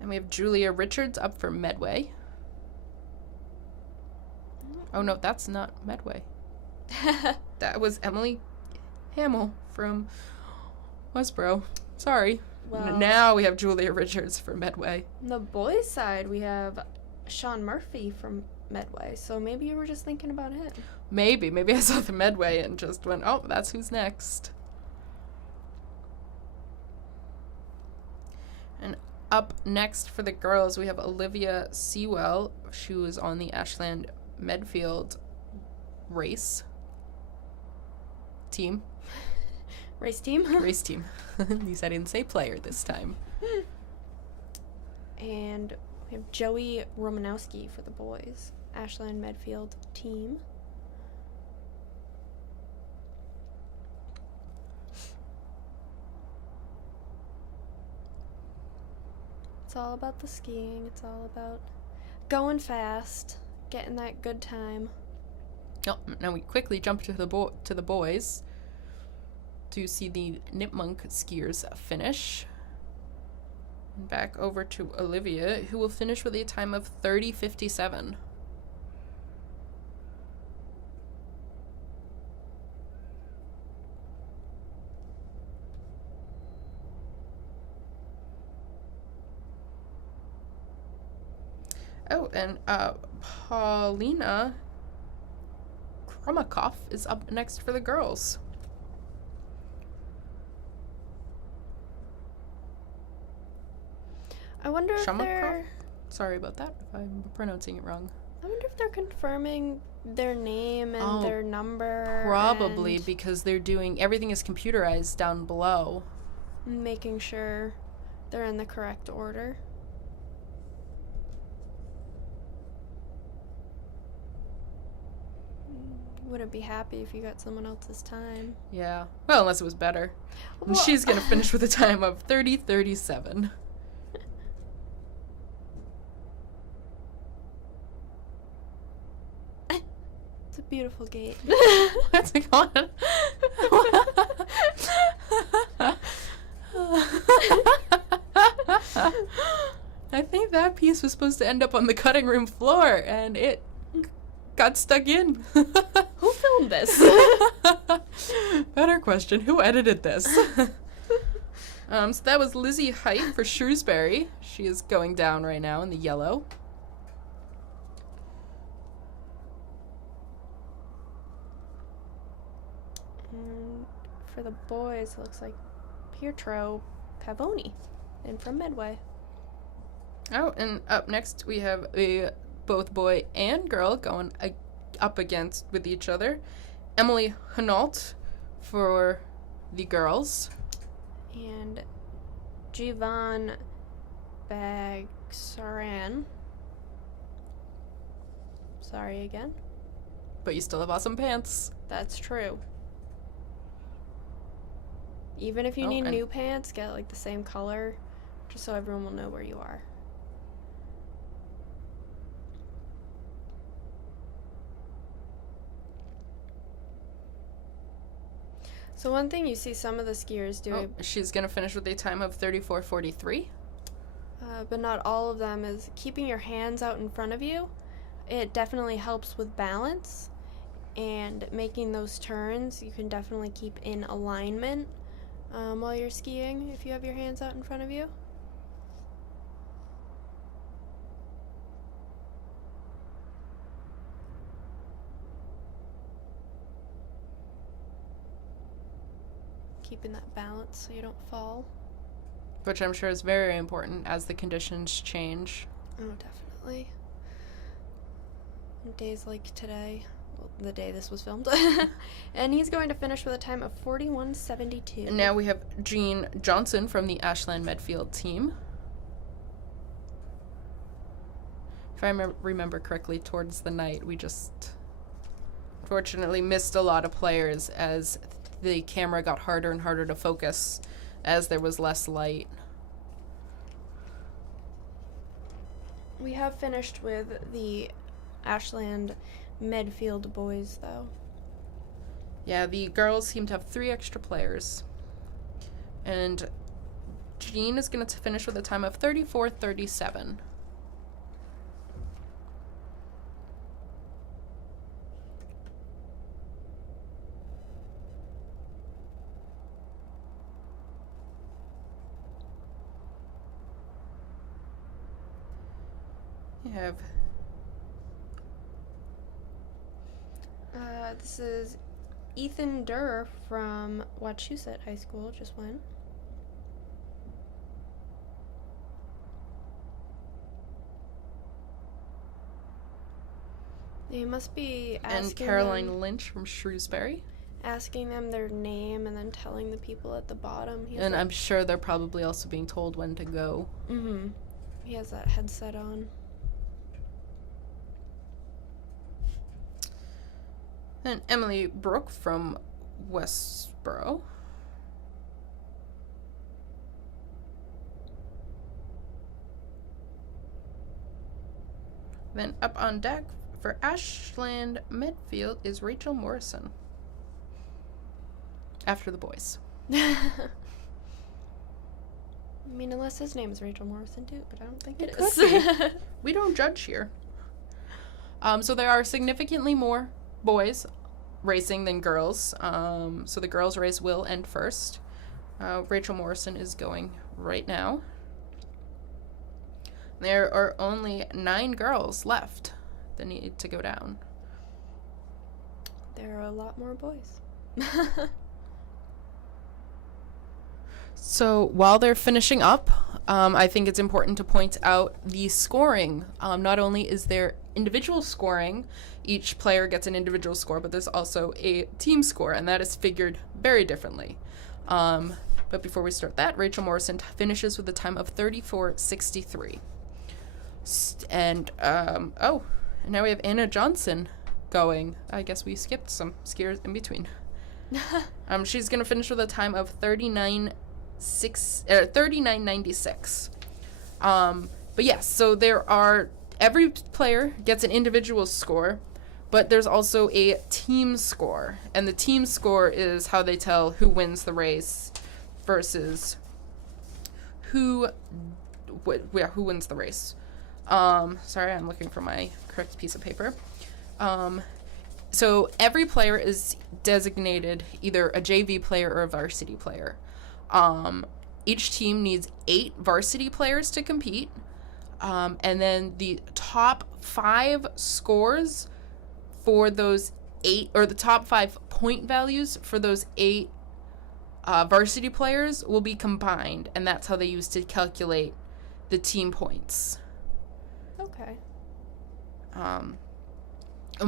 And we have Julia Richards up for Medway. Oh no, that's not Medway. That was Emily Hamill from Westboro. Sorry. Well, Now we have Julia Richards for Medway. on the boys' side, we have Sean Murphy from Medway, so maybe you were just thinking about him. Maybe I saw the Medway and just went, oh, that's who's next. And up next for the girls, we have Olivia Sewell. She was on the Ashland Medfield race team. Race team. Race team. At least I didn't say player this time. And we have Joey Romanowski for the boys, Ashland Medfield team. It's all about the skiing. It's all about going fast, getting that good time. Oh, now we quickly jump to the boys to see the Nipmunk skiers finish. And back over to Olivia, who will finish with a time of 30:57. Oh, and Paulina Kromakov is up next for the girls. I wonder if they're... Sorry about that, if I'm pronouncing it wrong. I wonder if they're confirming their name and their number. Probably, because they're doing... Everything is computerized down below. Making sure they're in the correct order. Wouldn't be happy if you got someone else's time. Yeah. Well, unless it was better. And Well, she's going to finish with a time of 30:37. It's a beautiful gate. What's it called? I think that piece was supposed to end up on the cutting room floor, and it got stuck in. Who filmed this? Better question, who edited this? So that was Lizzie Height for Shrewsbury. She is going down right now in the yellow. And for the boys, it looks like Pietro Pavoni, and from Medway. Oh, and up next we have both boy and girl going up against with each other. Emily Hinault for the girls. And Jivan Bagsaran. Sorry again. But you still have awesome pants. That's true. Even if you need new pants, get like the same color, just so everyone will know where you are. So one thing you see some of the skiers do, She's going to finish with a time of 34:43. but not all of them, is keeping your hands out in front of you. It definitely helps with balance, and making those turns, you can definitely keep in alignment while you're skiing if you have your hands out in front of you. Keeping that balance so you don't fall. Which I'm sure is very important as the conditions change. Oh, definitely. Days like today, well, the day this was filmed. And he's going to finish with a time of 41:72. And now we have Jean Johnson from the Ashland Medfield team. If I remember correctly, towards the night, we just fortunately missed a lot of players as the camera got harder and harder to focus as there was less light. We have finished with the Ashland Medfield boys, though. Yeah, the girls seem to have 3 extra players. And Jean is going to finish with a time of 34:37. Have this is Ethan Durr from Wachusett High School, just went. They must be asking and Caroline Lynch from Shrewsbury. Asking them their name and then telling the people at the bottom. And I'm sure they're probably also being told when to go. Mm-hmm. He has that headset on. And Emily Brooke from Westboro. Then up on deck for Ashland Medfield is Rachel Morrison. After the boys. I mean, unless his name is Rachel Morrison too, but I don't think it is. Could be. We don't judge here. So there are significantly more boys racing than girls. So the girls' race will end first. Rachel Morrison is going right now. There are only 9 girls left that need to go down. There are a lot more boys. So while they're finishing up, I think it's important to point out the scoring. Not only is there individual scoring, each player gets an individual score, but there's also a team score, and that is figured very differently. But before we start that, Rachel Morrison finishes with a time of 34:63. And now we have Anna Johnson going. I guess we skipped some skiers in between. She's going to finish with a time of 39:96. But yes, so every player gets an individual score, but there's also a team score, and the team score is how they tell who wins the race versus who wins the race. Sorry, I'm looking for my correct piece of paper. So every player is designated either a JV player or a varsity player. Each team needs 8 varsity players to compete. And then the top 5 scores for those 8, or the top 5 point values for those 8 varsity players will be combined. And that's how they use to calculate the team points. Okay. And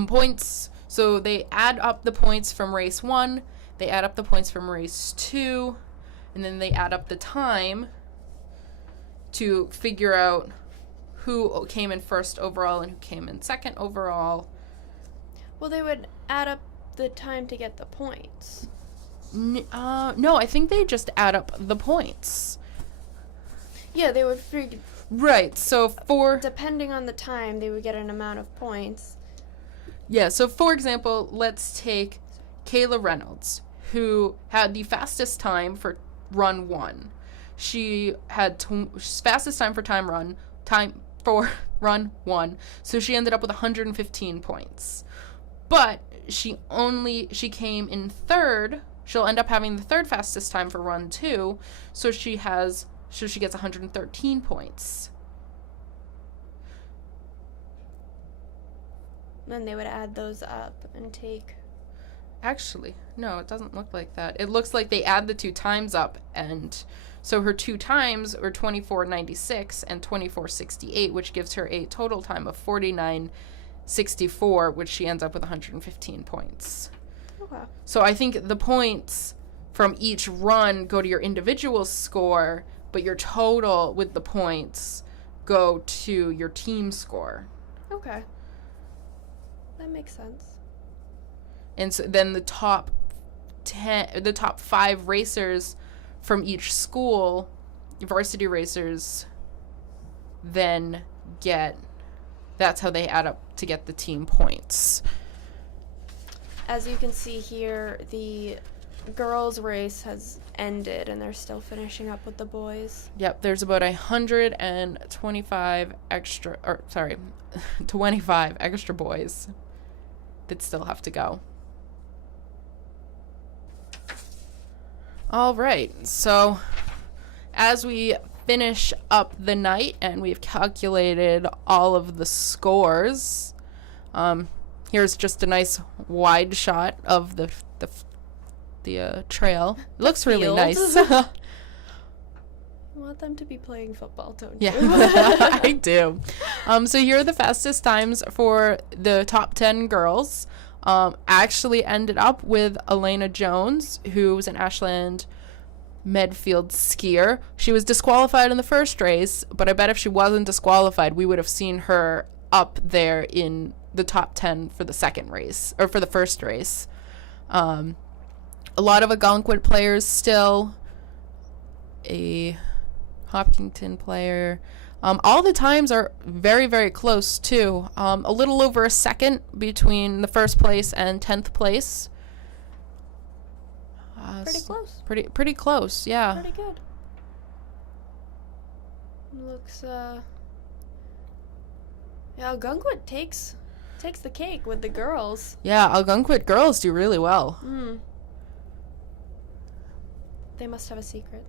points, so they add up the points from race 1, they add up the points from race 2, and then they add up the time to figure out who came in first overall and who came in second overall. Well, they would add up the time to get the points. No, I think they just add up the points. Yeah, they would figure. Right, so depending on the time, they would get an amount of points. Yeah, so for example, let's take Kayla Reynolds, who had the fastest time for run 1. She had fastest time for run 1, so she ended up with 115 points. But she came in third. She'll end up having the third fastest time for run 2, so she gets 113 points. Then they would add those up and take... Actually, no, it doesn't look like that. It looks like they add the 2 times up, and so her 2 times are 24:96 and 24:68, which gives her a total time of 49:64, which she ends up with 115 points. Okay. So I think the points from each run go to your individual score, but your total with the points go to your team score. Okay. That makes sense. And so then the top 5 racers from each school, varsity racers, then that's how they add up to get the team points. As you can see here, the girls' race has ended, and they're still finishing up with the boys. Yep, there's about 25 extra boys that still have to go. All right, so as we finish up the night and we've calculated all of the scores, here's just a nice wide shot of the trail. It looks really nice. You want them to be playing football, don't you? Yeah, I do. So here are the fastest times for the top 10 girls. Actually ended up with Elena Jones, who was an Ashland Medfield skier. She was disqualified in the first race, but I bet if she wasn't disqualified, we would have seen her up there in the top 10 for the second race, or for the first race. A lot of Algonquin players still. A Hopkinton player. All the times are very, very close, too. A little over a second between the first place and 10th place. Pretty close. Pretty close, yeah. Pretty good. Looks, yeah, Algonquin takes the cake with the girls. Yeah, Algonquin girls do really well. They must have a secret.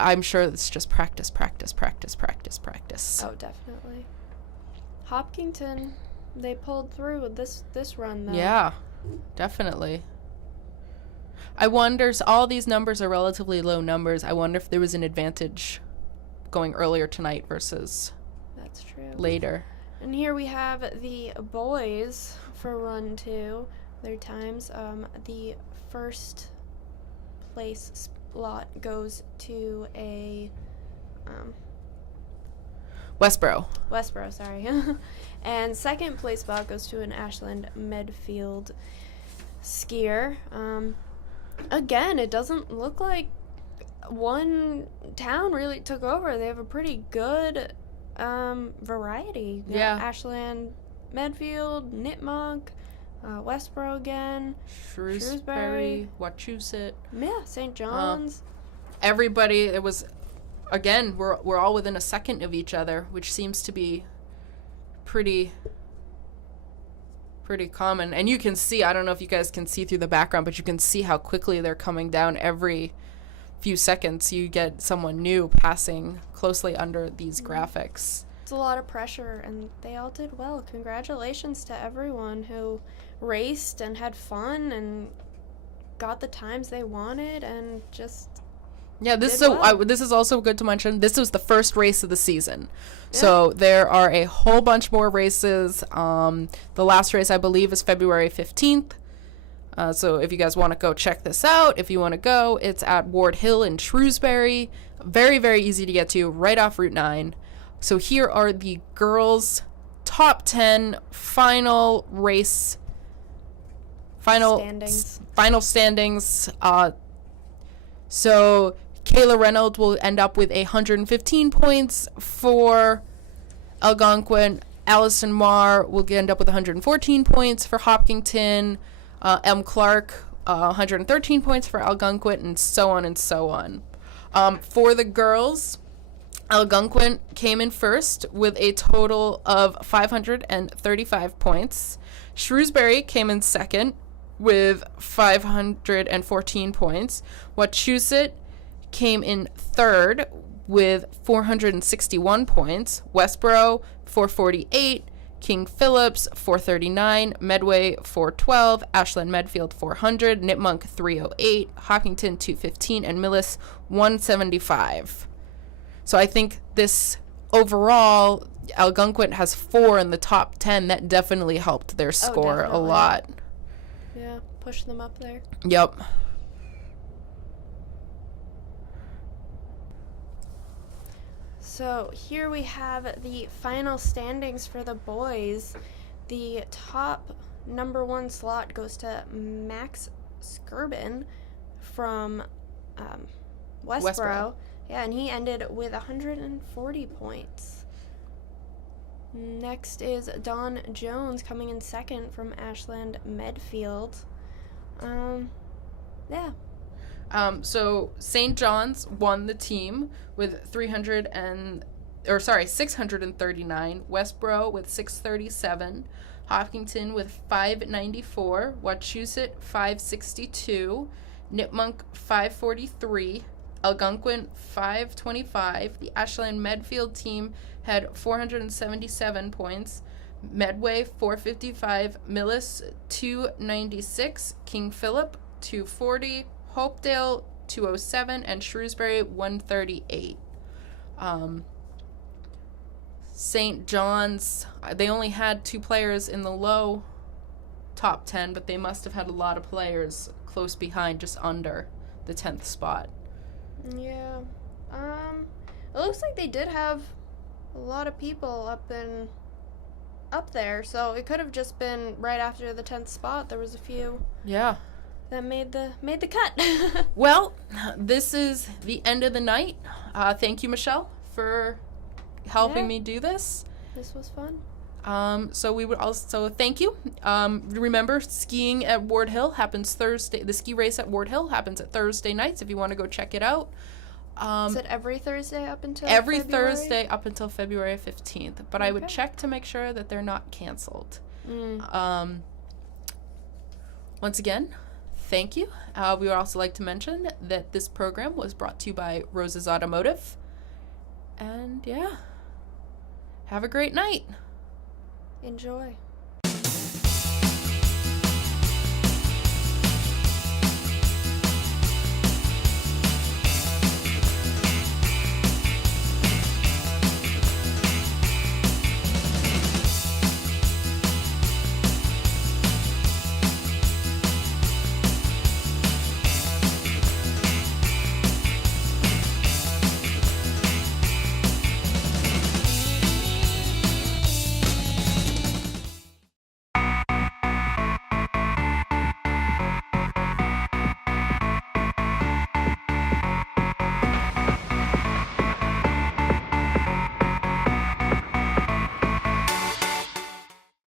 I'm sure it's just practice. Oh, definitely. Hopkinton, they pulled through with this run, though. Yeah, definitely. I wonder, so all these numbers are relatively low numbers. I wonder if there was an advantage going earlier tonight versus That's true. later. And here we have the boys for run 2. Their times. The first place slot goes to a Westboro, sorry. And second place spot goes to an Ashland Medfield skier. Again, it doesn't look like one town really took over. They have a pretty good variety. You Yeah. know, Ashland, Medfield, Nipmuc, Westboro again, Shrewsbury, Wachusett. yeah, St. John's. Everybody, it was, again, we're all within a second of each other, which seems to be pretty common. And you can see, I don't know if you guys can see through the background, but you can see how quickly they're coming down. Every few seconds you get someone new passing closely under these graphics. It's a lot of pressure, and they all did well. Congratulations to everyone who raced and had fun and got the times they wanted and just Yeah, this did so well. this is also good to mention. This was the first race of the season, so there are a whole bunch more races. The last race, I believe, is February 15th. So if you guys want to go check this out, if you want to go, it's at Ward Hill in Shrewsbury. Very, very easy to get to, right off Route 9. So here are the girls' top 10 final race. Standings. Final standings. So Kayla Reynolds will end up with 115 points for Algonquin. Allison Marr will end up with 114 points for Hopkinton. M. Clark, 113 points for Algonquin, and so on and so on. For the girls, Algonquin came in first with a total of 535 points. Shrewsbury came in second with 514 points. Wachusett came in third with 461 points. Westboro, 448. King Phillips, 439. Medway, 412. Ashland Medfield, 400. Nipmuc, 308. Hopkinton, 215. And Millis, 175. So I think this overall, Algonquin has 4 in the top 10. That definitely helped their score a definitely. lot. Yeah, push them up there. Yep. So here we have the final standings for the boys. The top number 1 slot goes to Max Skirbin from Westboro. Yeah, and he ended with 140 points. Next is Don Jones coming in second from Ashland Medfield. Yeah. So St. John's won the team with 639. Westboro with 637. Hopkinton with 594. Wachusett 562. Nipmuc 543. Algonquin 525. The Ashland Medfield team had 477 points. Medway 455. Millis 296. King Philip 240. Hopedale 207 and Shrewsbury 138. St. John's, they only had 2 players in the low top 10, but they must have had a lot of players close behind, just under the 10th spot. Yeah. It looks like they did have a lot of people up there, so it could have just been right after the 10th spot. There was a few Yeah. that made the cut. Well, this is the end of the night. Thank you, Michelle, for helping Yeah. me do this. This was fun. So we would also thank you. Remember, skiing at Ward Hill happens Thursday. The ski race at Ward Hill happens at Thursday nights if you want to go check it out. Is it every Thursday up until Every February? Thursday up until February 15th. But I would check to make sure that they're not canceled. Once again, thank you. We would also like to mention that this program was brought to you by Rose's Automotive. And yeah, have a great night. Enjoy.